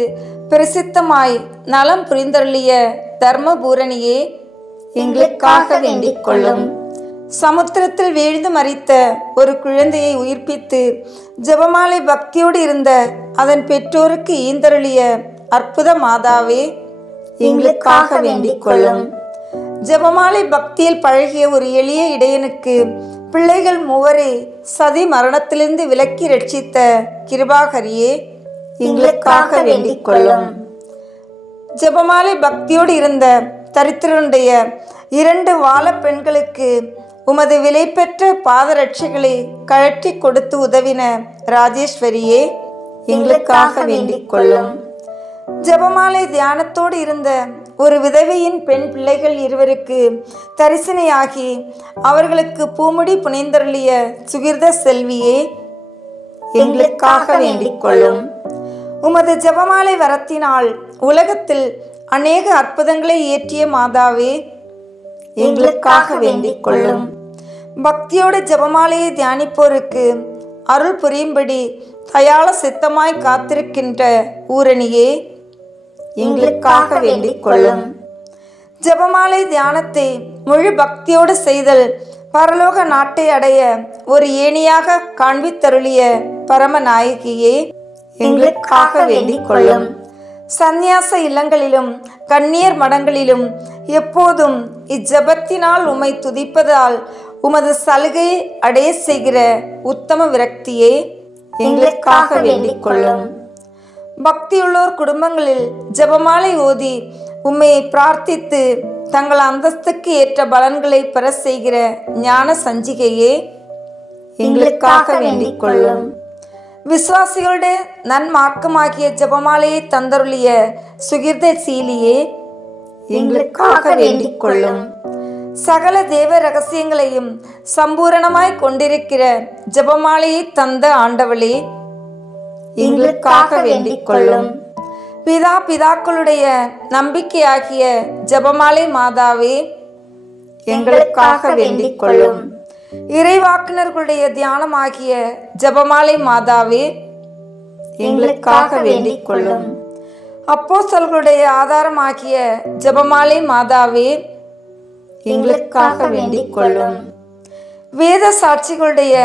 பிரசித்தமாய் நலம் புரிந்தருளிய தர்மபூரணியே, எங்களுக்காக வேண்டிக் கொள்ளும். சமுத்திரத்தில் வீழ்ந்து மரித்த ஒரு குழந்தையை உயிர்ப்பித்து ஜெபமாலை பக்தியோடு இருந்த அதன் பெற்றோருக்கு ஈந்தருளிய அற்புத மாதாவே, எங்களுக்காக வேண்டிக் கொள்ளும். ஜெபமாலை பக்தியில் பழகிய ஒரு எளிய இடையனுக்கு பிள்ளைகள் 3 சதி மரணத்திலிருந்து விலக்கி ரட்சித்த கிருபாகரியே, எங்களுக்காக வேண்டிக் கொள்ளும். ஜெபமாலை பக்தியோடு இருந்த தரித்திரனுடைய 2 வாழ பெண்களுக்கு உமது விலை பெற்ற பாதரட்சைகளை கழற்றி கொடுத்து உதவின ராஜேஸ்வரியே, எங்களுக்காக வேண்டிக் கொள்ளும். ஜெபமாலை தியானத்தோடு இருந்த ஒரு விதவையின் பெண் பிள்ளைகள் இருவருக்கு தரிசனையாகி அவர்களுக்கு பூமுடி புனைந்தருளிய சுகிர்த செல்வியே, எங்களுக்காக வேண்டிக் கொள்ளும். உமது ஜெபமாலை வரத்தினால் உலகத்தில் அநேக அற்புதங்களை ஏற்றிய மாதாவே, எங்களுக்காக வேண்டிக் கொள்ளும். பக்தியோடு ஜெபமாலையை தியானிப்போருக்கு அருள் புரியும்படி தயாள சித்தமாய் காத்திருக்கின்ற ஊரணியே, எங்களுக்காக வேண்டிக் கொள்ளும். ஜெபமாலை தியானத்தை முழு பக்தியோடு செய்தல் பரலோக நாட்டை அடைய ஒரு ஏணியாக காண்பித்தருளிய பரமநாயகியே, எங்களுக்காக வேண்டிக் கொள்ளும். சந்நியாச இல்லங்களிலும் கன்னியர் மடங்களிலும் எப்போதும் இஜபத்தினால் உம்மை துதிப்பதால் உமது சலுகையை அடைய செய்கிற உத்தம விரக்தியே, எங்களுக்காக வேண்டிக் கொள்ளும். பக்தியுள்ளோர் குடும்பங்களில் ஜெபமாலை ஓதி உம்மை பிரார்த்தித்து தங்கள் அந்தஸ்துக்கு ஏற்ற பலன்களை பெற செய்கிற ஞான சஞ்சிகையே, எங்களுக்காக வேண்டிக் கொள்ளும். விசுவாசிகளுடைய நன்மார்க்கமாகிய ஜெபமாலையை தந்தருளிய சுகிர்த சீலியே, எங்களுக்காக வேண்டிக் கொள்ளும். சகல தேவ ரகசியங்களையும் சம்பூரணமாய் கொண்டிருக்கிற ஜெபமாலையை தந்த ஆண்டவளே, எங்களுக்காக வேண்டிக் கொள்ளும். பிதாக்களுடைய நம்பிக்கையாகிய ஜெபமாலை மாதாவே, எங்களுக்காக வேண்டிக் கொள்ளும். இறைவாக்கினர்களுடைய தியானமாகிய ஜெபமாலை மாதாவே, எங்களுக்காக வேண்டிக் கொள்ளும். அப்போஸ்தலர்களுடைய ஆதாரமாகிய ஜெபமாலை மாதாவே, எங்களுக்காக வேண்டிக் கொள்ளும். வேத சாட்சிகளுடைய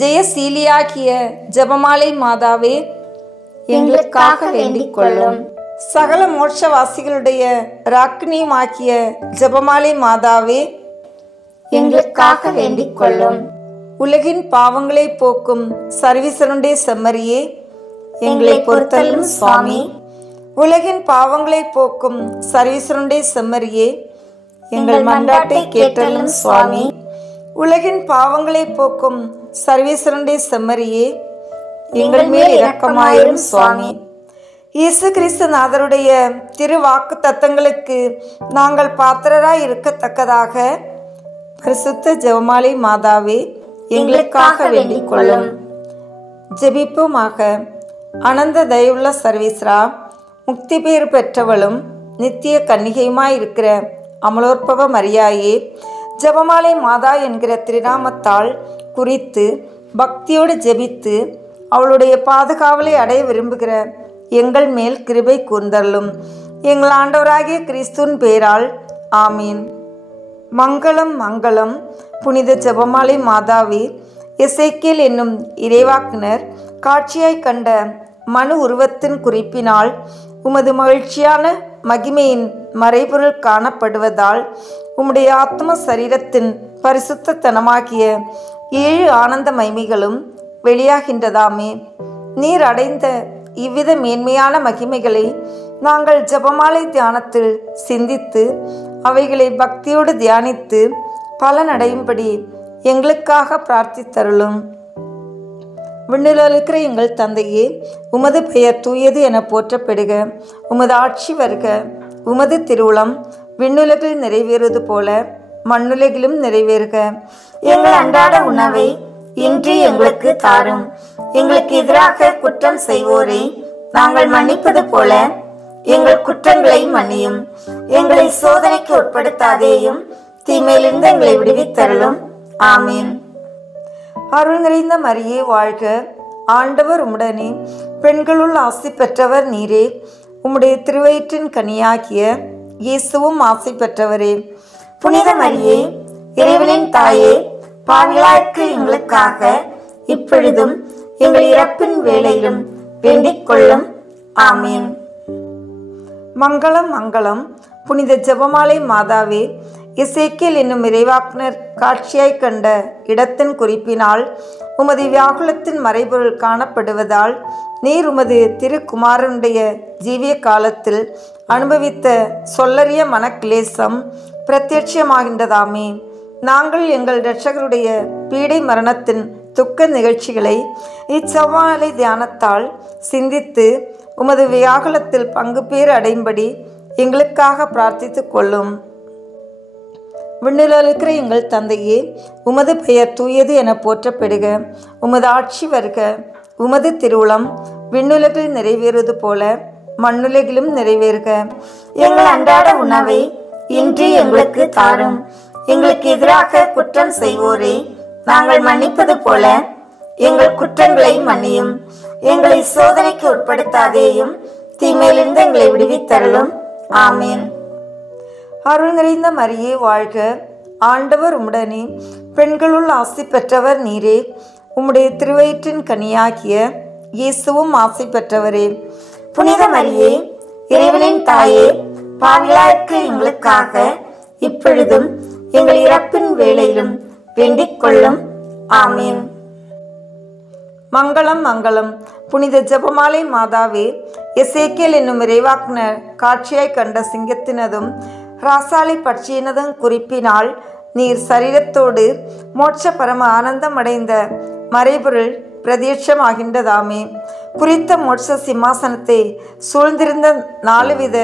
ஜெயசீலியாகிய ஜெபமாலை மாதாவே, எங்களுக்காக வேண்டிக் கொள்ளும். சகல மோட்சவாசிகளுடைய ராக்கினியுமாகிய ஜெபமாலை மாதாவே, எங்களுக்காக வேண்டிக் கொள்ளும். உலகின் பாவங்களை போக்கும் சர்வீசருடைய செம்மறியே, எங்களை பொறுத்தல்லும் சுவாமி. உலகின் பாவங்களை போக்கும் சர்வீசருடைய செம்மறியே, எங்கள் மன்றாட்டை கேட்டல்லும் சுவாமி. உலகின் பாவங்களை போக்கும் சர்வீசருடைய செம்மறியே, எங்கள் மேல் இரக்கமாயிரும் சுவாமி. இயேசு கிறிஸ்து நாதருடைய திரு வாக்கு தத்தங்களுக்கு நாங்கள் பாத்திரராய் இருக்கத்தக்கதாக பரிசுத்த ஜெபமாலை மாதாவே, எங்களுக்காக வேண்டிக் கொள்ளும். ஜெபிப்போமாக. அனந்த தயவுள்ள சர்வீஸ்ரா, முக்தி பேறு பெற்றவளும் நித்திய கன்னிகையுமாயிருக்கிற அமலோற்பவ மரியாயே, ஜெபமாலை மாதா என்கிற திருநாமத்தால் குறித்து பக்தியோடு ஜெபித்து அவளுடைய பாதுகாவலை அடைய விரும்புகிற எங்கள் மேல் கிருபை கூர்ந்தருளும். எங்கள் ஆண்டவராகிய கிறிஸ்துவின் பேரால் ஆமீன். மங்களம் மங்களம். புனித ஜெபமாலை மாதாவே, எசேக்கியேல் என்னும் இறைவாக்கினர் காட்சியாய் கண்ட மனு உருவத்தின் குறிப்பினால் உமது மகிழ்ச்சியான மகிமையின் மறைபொருள் காணப்படுவதால் உம்முடைய ஆத்ம சரீரத்தின் பரிசுத்தனமாகிய 7 ஆனந்த மைமைகளும் வெளியாகின்றதாமே. நீர் அடைந்த இவ்வித மேன்மையான மகிமைகளை நாங்கள் ஜெபமாலை தியானத்தில் சிந்தித்து அவைகளை பக்தியோடு தியானித்து பலனடையும்படி எங்களுக்காக பிரார்த்தித்தருளும். விண்ணிலிருக்கிற எங்கள் தந்தையே, உமது பெயர் தூயது என போற்றப்படுக. உமது ஆட்சி வருக. உமது திருவுளம் விண்ணுலகில் நிறைவேறுவது போல மண்ணுலகிலும் நிறைவேறுக. எங்கள் அன்றாட உணவை இன்று எங்களுக்கு தாரும். எங்களுக்கு எதிராக குற்றம் செய்வோரை நாங்கள் மன்னிப்பது போல எங்கள் குற்றங்களை மன்னியும். எங்களை சோதனைக்கு உட்படுத்தாதேயும், தீமையிலிருந்து எங்களை விடுவித்தருளும். ஆமீன். அருள் நிறைந்த மரியே வாழ்க. ஆண்டவர் உம்முடனே, பெண்களுள் ஆசி பெற்றவர் நீரே. உம்முடைய திருவயிற்றின் கனியாகிய இயேசுவும் ஆசி பெற்றவரே. புனித மரியே, இறைவனின் தாயே, பாவிகளாய்க்கு எங்களுக்காக இப்பொழுதும் எங்கள் இறப்பின் வேளையிலும் வேண்டிக் கொள்ளும். ஆமீன். மங்களம் மங்களம். புனித ஜெபமாலை மாதாவே, எசேக்கியேல் என்னும் இறைவாக்கினர் காட்சியாய் கண்ட இடத்தின் குறிப்பினால் உமது வியாகுலத்தின் மறைபொருள் காணப்படுவதால் நீர் உமது திருக்குமாரனுடைய ஜீவிய காலத்தில் அனுபவித்த சொல்லறிய மனக்கிலேசம் பிரத்யட்சமாகின்றதாமே. நாங்கள் எங்கள் இரட்சகருடைய பீடை மரணத்தின் துக்க நிகழ்ச்சிகளை இச்செவ்வாழை தியானத்தால் சிந்தித்து உமது வியாகுலத்தில் பங்கு பேர் அடையும்படி எங்களுக்காக பிரார்த்தித்து கொள்ளும். விண்ணில் இருக்கிற எங்கள் தந்தையே, உமது பெயர் தூயது என போற்றப்படுக. உமது ஆட்சி வருக. உமது திருவுளம் விண்ணுலகில் நிறைவேறுவது போல மண்ணுலகிலும் நிறைவேறுக. எங்கள் அன்றாட உணவை இன்று எங்களுக்கு தாரும். எங்களுக்கு எதிராக குற்றம் செய்வோரை நாங்கள் மன்னிப்பது போல எங்கள் குற்றங்களை மன்னியும். எங்களை சோதனைக்கு உட்படுத்தாதேயும், தீமையிலிருந்து எங்களை விடுவித்தருளும். ஆமீன். அருள் நிறைந்த மரியே வாழ்க. ஆண்டவர் உம்முடனே, பெண்களுள் ஆசி பெற்றவர் நீரே. உம்முடைய திருவயிற்றின் கனியாகிய இயேசுவும் ஆசி பெற்றவரே. புனித மரியே, இறைவனின் தாயே, பாவிகளாயிருக்கிற எங்களுக்காக இப்பொழுதும் எங்கள் இறப்பின் வேளையிலும் வேண்டிக் கொள்ளும். ஆமீன். மங்களம் மங்களம். புனித ஜெபமாலை மாதாவே, எசேக்கியேல் என்னும் இறைவாக்கினர் காட்சியாய் கண்ட சிங்கத்தினதும் ராசாலை பட்சியினதும் குறிப்பினால் நீர் சரீரத்தோடு மோட்ச பரம ஆனந்தம் அடைந்த மறைபொருள் பிரதீட்சமாகின்றதாமே. குறித்த மோட்ச சிம்மாசனத்தை சூழ்ந்திருந்த 4 வித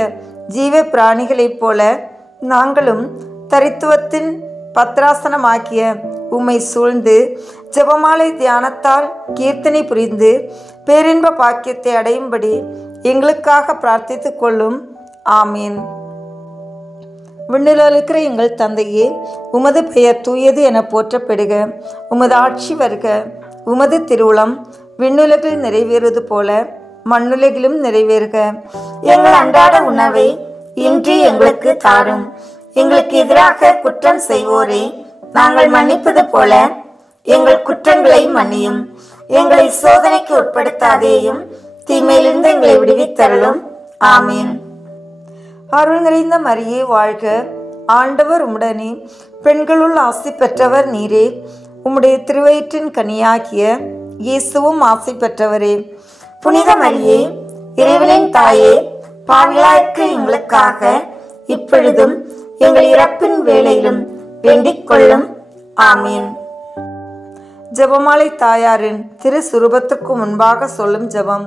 ஜீவ பிராணிகளைப் போல நாங்களும் தரித்துவத்தின் பத்ராசனமாக்கிய உம்மை சூழ்ந்து ஜெபமாலை தியானத்தால் கீர்த்தனை புரிந்து பேரின்ப பாக்கியத்தை அடையும்படி எங்களுக்காக பிரார்த்தித்து கொள்ளும். ஆமீன். விண்ணில் இருக்கிற எங்கள் தந்தையே, உமது பெயர் தூயது என போற்றப்படுக. உமது ஆட்சி வருக. உமது திருவுளம் விண்ணுலகில் நிறைவேறுவது போல மண்ணுலகிலும் நிறைவேறுக. எங்கள் அன்றாட உணவை இன்று எங்களுக்கு தாரும். எங்களுக்கு எதிராக குற்றம் செய்வோரை நாங்கள் மன்னிப்பது போல எங்கள் குற்றங்களை மன்னியும். எங்களை சோதனைக்கு உட்படுத்தாதேயும், தீமையிலிருந்து எங்களை விடுவித்தருளும். ஆமீன். அருள் நிறைந்த மரியே வாழ்க. ஆண்டவர் உம்முடனே, பெண்களுள் ஆசி பெற்றவர் நீரே. உம்முடைய திருவயிற்றின் கனியாகிய இயேசுவும் ஆசி பெற்றவரே. புனித மரியே, இறைவனின் தாயே, பாவிகளாயிருக்கிற எங்களுக்காக இப்பொழுதும் எங்கள் இறப்பின் வேளையிலும் வேண்டிக் கொள்ளும். ஆமீன். ஜெபமாலை தாயாரின் திரு சுரூபத்திற்கு முன்பாக சொல்லும் ஜெபம்.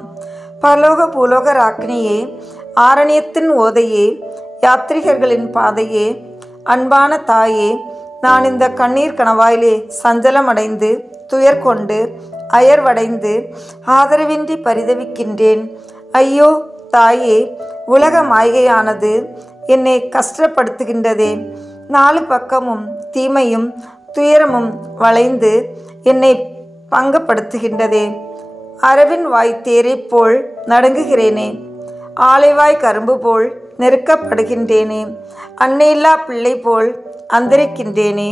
பரலோக பூலோக ராக்கினியே, ஆரண்யத்தின் ஓதையே, யாத்ரிகர்களின் பாதையே, அன்பான தாயே, நான் இந்த கண்ணீர் கணவாயிலே சஞ்சலமடைந்து துயர் கொண்டு அயர்வடைந்து ஆதரவின்றி பரிதவிக்கின்றேன். ஐயோ தாயே, உலக மாய்கையானது என்னை கஷ்டப்படுத்துகின்றதே. 4 பக்கமும் தீமையும் துயரமும் வளைந்து என்னை பங்கப்படுத்துகின்றதே. அரவின் வாய் தேரை போல் நடுங்குகிறேனே. ஆலைவாய் கரும்பு போல் நெருக்கப்படுகின்றேனே. அன்னையில்லா பிள்ளை போல் அந்தரிக்கின்றேனே.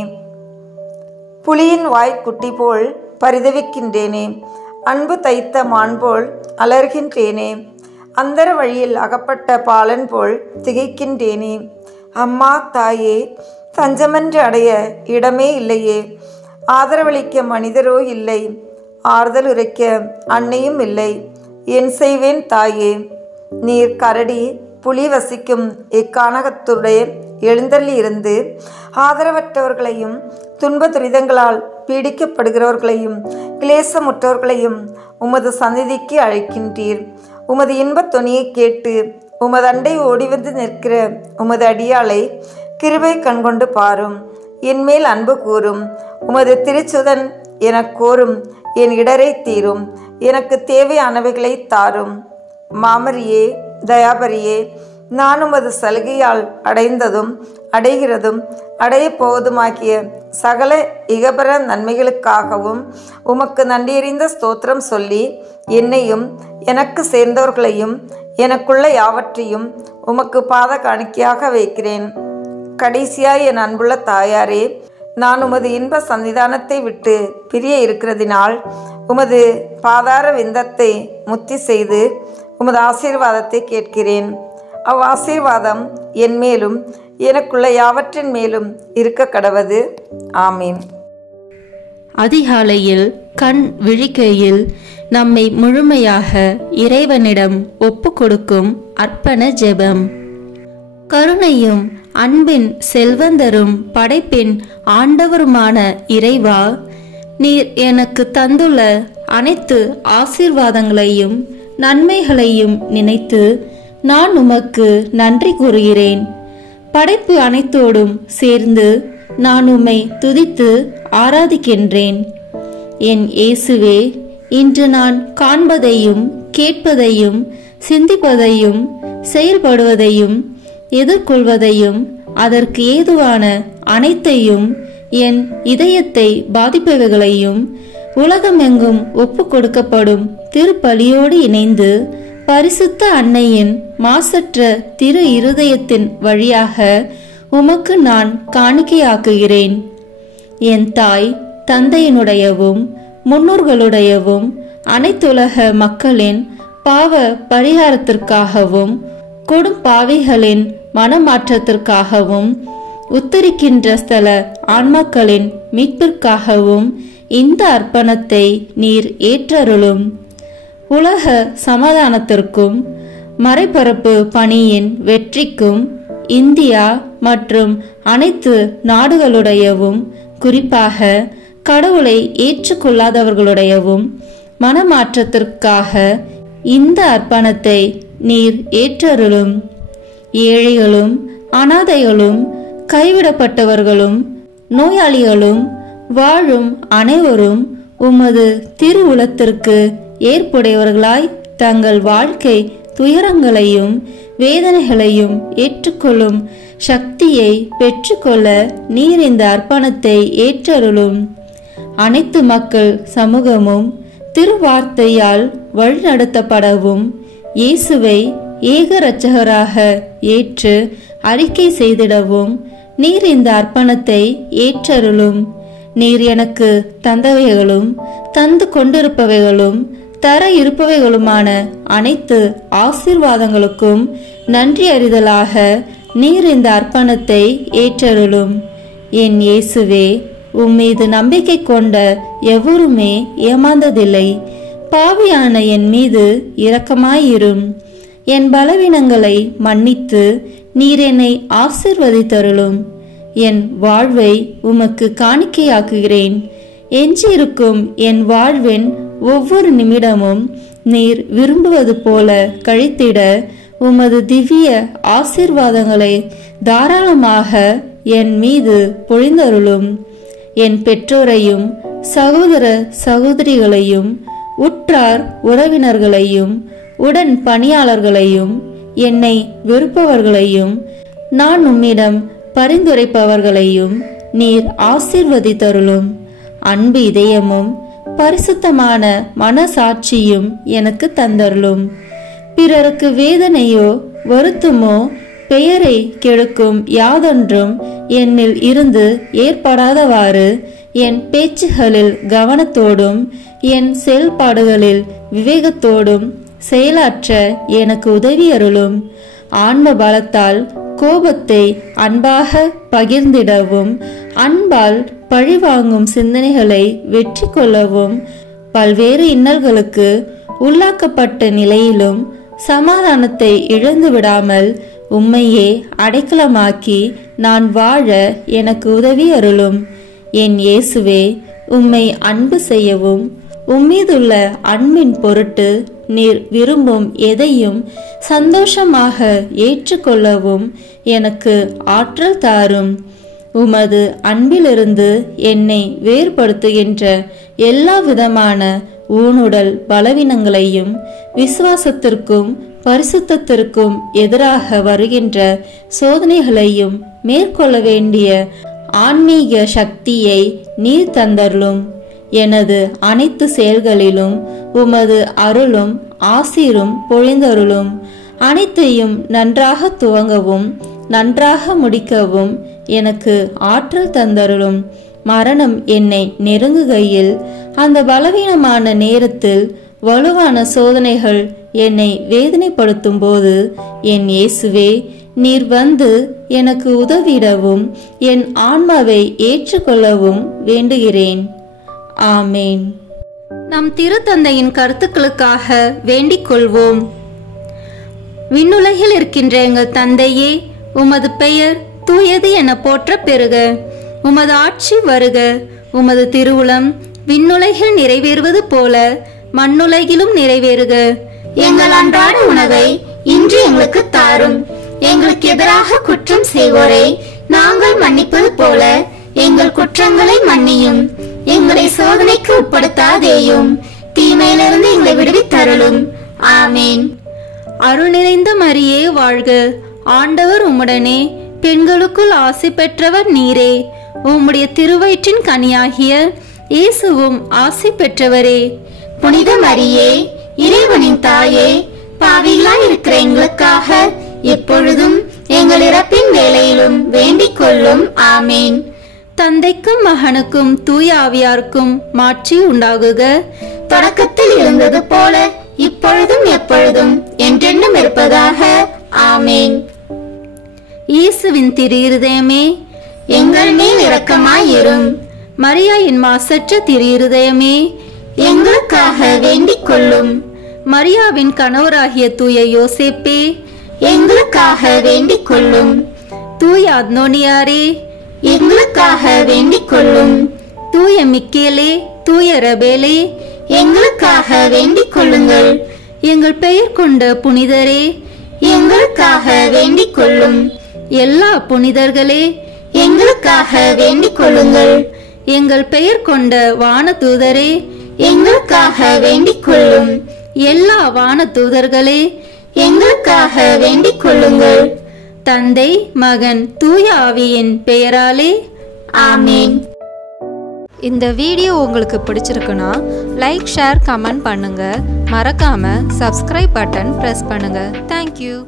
புலியின் வாய்க்குட்டி போல் பரிதவிக்கின்றேனே. அன்பு தைத்த மான் போல் அலர்கின்றேனே. அந்தர வழியில் அகப்பட்ட பாலன் போல் திகைக்கின்றேனே. அம்மா தாயே, தஞ்சமன்று அடைய இடமே இல்லையே. ஆதரவளிக்க மனிதரோ இல்லை, ஆறுதல் உரைக்க அன்னையும் இல்லை. என் செய்வேன் தாயே? நீர் கரடி புலி வசிக்கும் இக்கானகத்துடைய எழுந்தள்ளி இருந்து ஆதரவற்றவர்களையும் துன்ப துரிதங்களால் பீடிக்கப்படுகிறவர்களையும் கிளேசமுற்றவர்களையும் உமது சந்நிதிக்கு அழைக்கின்றீர். உமது இன்பத் தொனியை கேட்டு உமது அண்டை ஓடிவந்து நிற்கிற உமது அடியாளை கிருபை கண்கொண்டு பாரும். என்மேல் அன்பு கூறும். உமது திருச்சுதன் எனக் கோரும் என் இடரை தீரும். எனக்கு தேவையானவைகளை தாரும். மாமரியே, தயாபரியே, நான் உமது சலுகையால் அடைந்ததும் அடைகிறதும் அடையப் போவதுமாகிய சகல இகபர நன்மைகளுக்காகவும் உமக்கு நன்றியறிந்த ஸ்தோத்திரம் சொல்லி என்னையும் எனக்கு சேர்ந்தவர்களையும் எனக்குள்ள யாவற்றையும் உமக்கு பாத காணிக்கையாக வைக்கிறேன். கடைசியாய் என் அன்புள்ள தாயாரே, நான் உமது இன்ப சன்னிதானத்தை விட்டு பிரிய இருக்கிறதினால் உமது பாதார விந்தத்தை முத்தி செய்து உமது ஆசீர்வாதத்தை கேட்கிறேன். அவ்வாசீர்வாதம் என் மேலும் எனக்குள்ள யாவற்றின் மேலும் இருக்க கடவது. ஆமீன். அதிகாலையில் கண் விழிக்கையில் நம்மை முழுமையாக இறைவனிடம் ஒப்பு கொடுக்கும் அர்ப்பண ஜெபம். கருணையும் அன்பின் செல்வந்தரும் படைப்பின் ஆண்டவருமான இறைவா, நீர் எனக்கு தந்துள்ள அனைத்து ஆசீர்வாதங்களையும் நன்மைகளையும் நினைத்து நான் உமக்கு நன்றி கூறுகிறேன். படைப்பு அனைத்தோடும் சேர்ந்து நான் உம்மை துதித்து ஆராதிக்கின்றேன். என் இயேசுவே, இன்று நான் காண்பதையும் கேட்பதையும் சிந்திப்பதையும் செயல்படுவதையும் எதிர்கொள்வதையும் அதற்கு ஏதுவான அனைத்தையும் என் இதயத்தை பாதிப்பவைகளையும் உலகமெங்கும் ஒப்பு கொடுக்கப்படும் திருப்பலியோடு இணைந்து பரிசுத்த அன்னையின் மாசற்ற திரு இருதயத்தின் வழியாக உமக்கு நான் காணிக்கையாக்குகிறேன். என் தாய் தந்தையினுடையவும் முன்னோர்களுடையவும் அனைத்துலக மக்களின் பாவ பரிகாரத்திற்காகவும் கொடும் பாவிகளின் மனமாற்றத்திற்காகவும் உத்தரிக்கின்ற ஸ்தல ஆன்மாக்களின் மீட்பிற்காகவும் இந்த அர்ப்பணத்தை நீர் ஏற்றருளும். உலக சமாதானத்திற்கும் மறைபரப்பு பணியின் வெற்றிக்கும் இந்தியா மற்றும் அனைத்து நாடுகளுடையவும் குறிப்பாக கடவுளை ஏற்றுக்கொள்ளாதவர்களுடையவும் மனமாற்றத்திற்காக இந்த அர்ப்பணத்தை நீர் ஏற்றருளும். ஏழைகளும் அனாதைகளும் கைவிடப்பட்டவர்களும் நோயாளிகளும் வாழும் அனைவரும் உமது திருவுளத்திற்கு ஏற்புடையவர்களாய் தங்கள் வாழ்க்கை துயரங்களையும் வேதனைகளையும் ஏற்றுக்கொள்ளும் சக்தியை பெற்றுக்கொள்ள நீர் இந்த அர்ப்பணத்தை ஏற்றருளும். அனைத்து மக்கள் சமூகமும் திருவார்த்தையால் வழிநடத்தப்படவும் இயேசுவை ஏக இரட்சகராக ஏற்று அறிக்கை செய்திடவும் நீர் இந்த அர்ப்பணத்தை ஏற்றருளும். நீர் எனக்கு தந்தவைகளும் தந்து கொண்டிருப்பவைகளும் தர இருப்பவைகளுமான அனைத்து ஆசீர்வாதங்களுக்கும் நன்றி அறிதலாக நீர் இந்த அர்ப்பணத்தை ஏற்றருளும். என் இயேசுவே, உம்மீது நம்பிக்கை கொண்ட எவருமே ஏமாந்ததில்லை. பாவியான என் மீது இரக்கமாயிரும். என் பலவீனங்களை மன்னித்து நீர் என்னை ஆசீர்வதித்தருளும். என் வாழ்வை உமக்கு காணிக்கையாக்குகிறேன். எஞ்சியிருக்கும் என் வாழ்வின் ஒவ்வொரு நிமிடமும் நீர் விரும்புவது போல கழித்திட உமது திவ்ய ஆசீர்வாதங்களை தாராளமாக என் மீது பொழிந்தருளும். என் பெற்றோரையும் சகோதர சகோதரிகளையும் உற்றார் உறவினர்களையும் உடன் பணியாளர்களையும் என்னை வெறுப்பவர்களையும் நான் உம்மிடம் பரிந்துரைப்பவர்களையும் நீர் ஆசீர்வதித்தருளும். அன்பு இதயமும் பரிசுத்தமான மனசாட்சியும் எனக்கு தந்தருளும். பிறருக்கு வேதனையோ வருத்தமோ பெயரை கெடுக்கும் யாதொன்றும் என்னில் இருந்து ஏற்படாதவாறு என் பேச்சுகளில் கவனத்தோடும் என் செயல்பாடுகளில் விவேகத்தோடும் செயலாற்ற எனக்கு உதவி அருளும். ஆன்ம பலத்தால் கோபத்தை அன்பாக பகிர்ந்திடவும் அன்பால் பழிவாங்கும் சிந்தனைகளை வெற்றி கொள்ளவும் பல்வேறு இன்னல்களுக்கு உள்ளாக்கப்பட்ட நிலையிலும் சமாதானத்தை இழந்து விடாமல் உம்மையே அடைக்கலமாக்கி நான் வாழ எனக்கு உதவி அருளும். என் இயேசுவே, உம்மை அன்பு செய்யவும் உம்மீதுள்ள அன்பின் பொருட்டு நீர் விரும்பும் எதையும் சந்தோஷமாக ஏற்றுக்கொள்ளவும் எனக்கு ஆற்றல் தாரும். உமது அன்பிலிருந்து என்னை வேறுபடுத்துகின்ற எல்லா விதமான ஊனுடல் பலவீனங்களையும் விசுவாசத்திற்கும் பரிசுத்தத்திற்கும் எதிராக வருகின்ற சோதனைகளையும் மேற்கொள்ள வேண்டிய ஆன்மீக சக்தியை நீர் தந்தருளும். எனது அனைத்து செயல்களிலும் உமது அருளும் ஆசீரும் பொழிந்தருளும். அனைத்தையும் நன்றாக துவங்கவும் நன்றாக முடிக்கவும் எனக்கு ஆற்றல் தந்தருளும். மரணம் என்னை நெருங்குகையில் அந்த பலவீனமான நேரத்தில் வலுவான சோதனைகள் என்னை வேதனைப்படுத்தும் போது என் இயேசுவே, நீர் வந்து எனக்கு உதவிடவும் என் ஆன்மாவை ஏற்றுக்கொள்ளவும் வேண்டுகிறேன். ஆமேன். நம் திருத்தந்தையின் கருத்துக்களுக்காக வேண்டிக் கொள்வோம். விண்ணுலகில் இருக்கின்ற எங்கள் தந்தையே, உமது பெயர் தூயது என போற்ற பெறுக. உமது ஆட்சி வருக. உமது திருவுளம் விண்ணுலகில் நிறைவேறுவது போல மண்ணுலகிலும் நிறைவேறுக. எங்கள் அன்றாட உணவை இன்று எங்களுக்கு தாரும். எங்களுக்கு எதிராக குற்றம் செய்வோரை நாங்கள் மன்னிப்பது போல எங்கள் குற்றங்களை மன்னியும். எங்களை சோதனைக்கு உட்படுத்தாதேயும், தீமையிலிருந்து எங்களை விடுவித்தருளும். ஆமேன். அருள் நிறைந்த மரியே வாழ்க, ஆண்டவர் உம்முடனே, பெண்களுக்குள் ஆசி பெற்றவர் நீரே. உம்முடைய திருவயிற்றின் கனியாகிய இயேசுவும் ஆசி பெற்றவரே. புனித மரியே, இறைவனின் தாயே, பாவிகளாய் இருக்கிற எங்களுக்காக எப்பொழுதும் எங்கள் இறப்பின் வேளையிலும் வேண்டிக் கொள்ளும். ஆமேன். தந்தைக்கும் மகனுக்கும் தூய ஆவியாருக்கும் மாட்சி உண்டாகுக. தொடக்கத்தில் இருந்தது போல இப்பொழுதும் எப்பொழுதும் என்றென்றும் இருப்பதாக. ஆமேன். இயேசுவின் திரு இருதயமே, எங்கள் மேல் இரக்கமாயிரும். மரியாயின் மாசற்ற திரு இருதயமே, எங்களுக்காக வேண்டிக் கொள்ளும். மரியாவின் கணவராகிய தூய யோசேப்பே, எங்களுக்காக வேண்டிக் கொள்ளும். தூய அத்னோனியாரே, எங்களுக்காக வேண்டிக் கொள்ளும். தூய மிக்கேலே, தூய ரபேலே, எங்களுக்காக வேண்டிக் கொள்ளுங்கள். எங்கள் பெயர் கொண்ட புனிதரே, எங்களுக்காக வேண்டிக் கொள்ளும். எல்லா புனிதர்களே, எங்களுக்காக வேண்டிக் கொள்ளுங்கள். எங்கள் பெயர் கொண்ட வானதூதரே, எங்களுக்காக வேண்டிக் கொள்ளும். எல்லா வானதூதர்களே, எங்களுக்காக வேண்டிக் கொள்ளுங்கள். தந்தை, மகன், தூய ஆவியின் பெயராலே ஆமேன். இந்த வீடியோ உங்களுக்கு பிடிச்சிருக்குன்னா லைக், ஷேர், கமெண்ட் பண்ணுங்க. மறக்காம சப்ஸ்கிரைப் பட்டன் பிரஸ் பண்ணுங்க. தேங்க்யூ.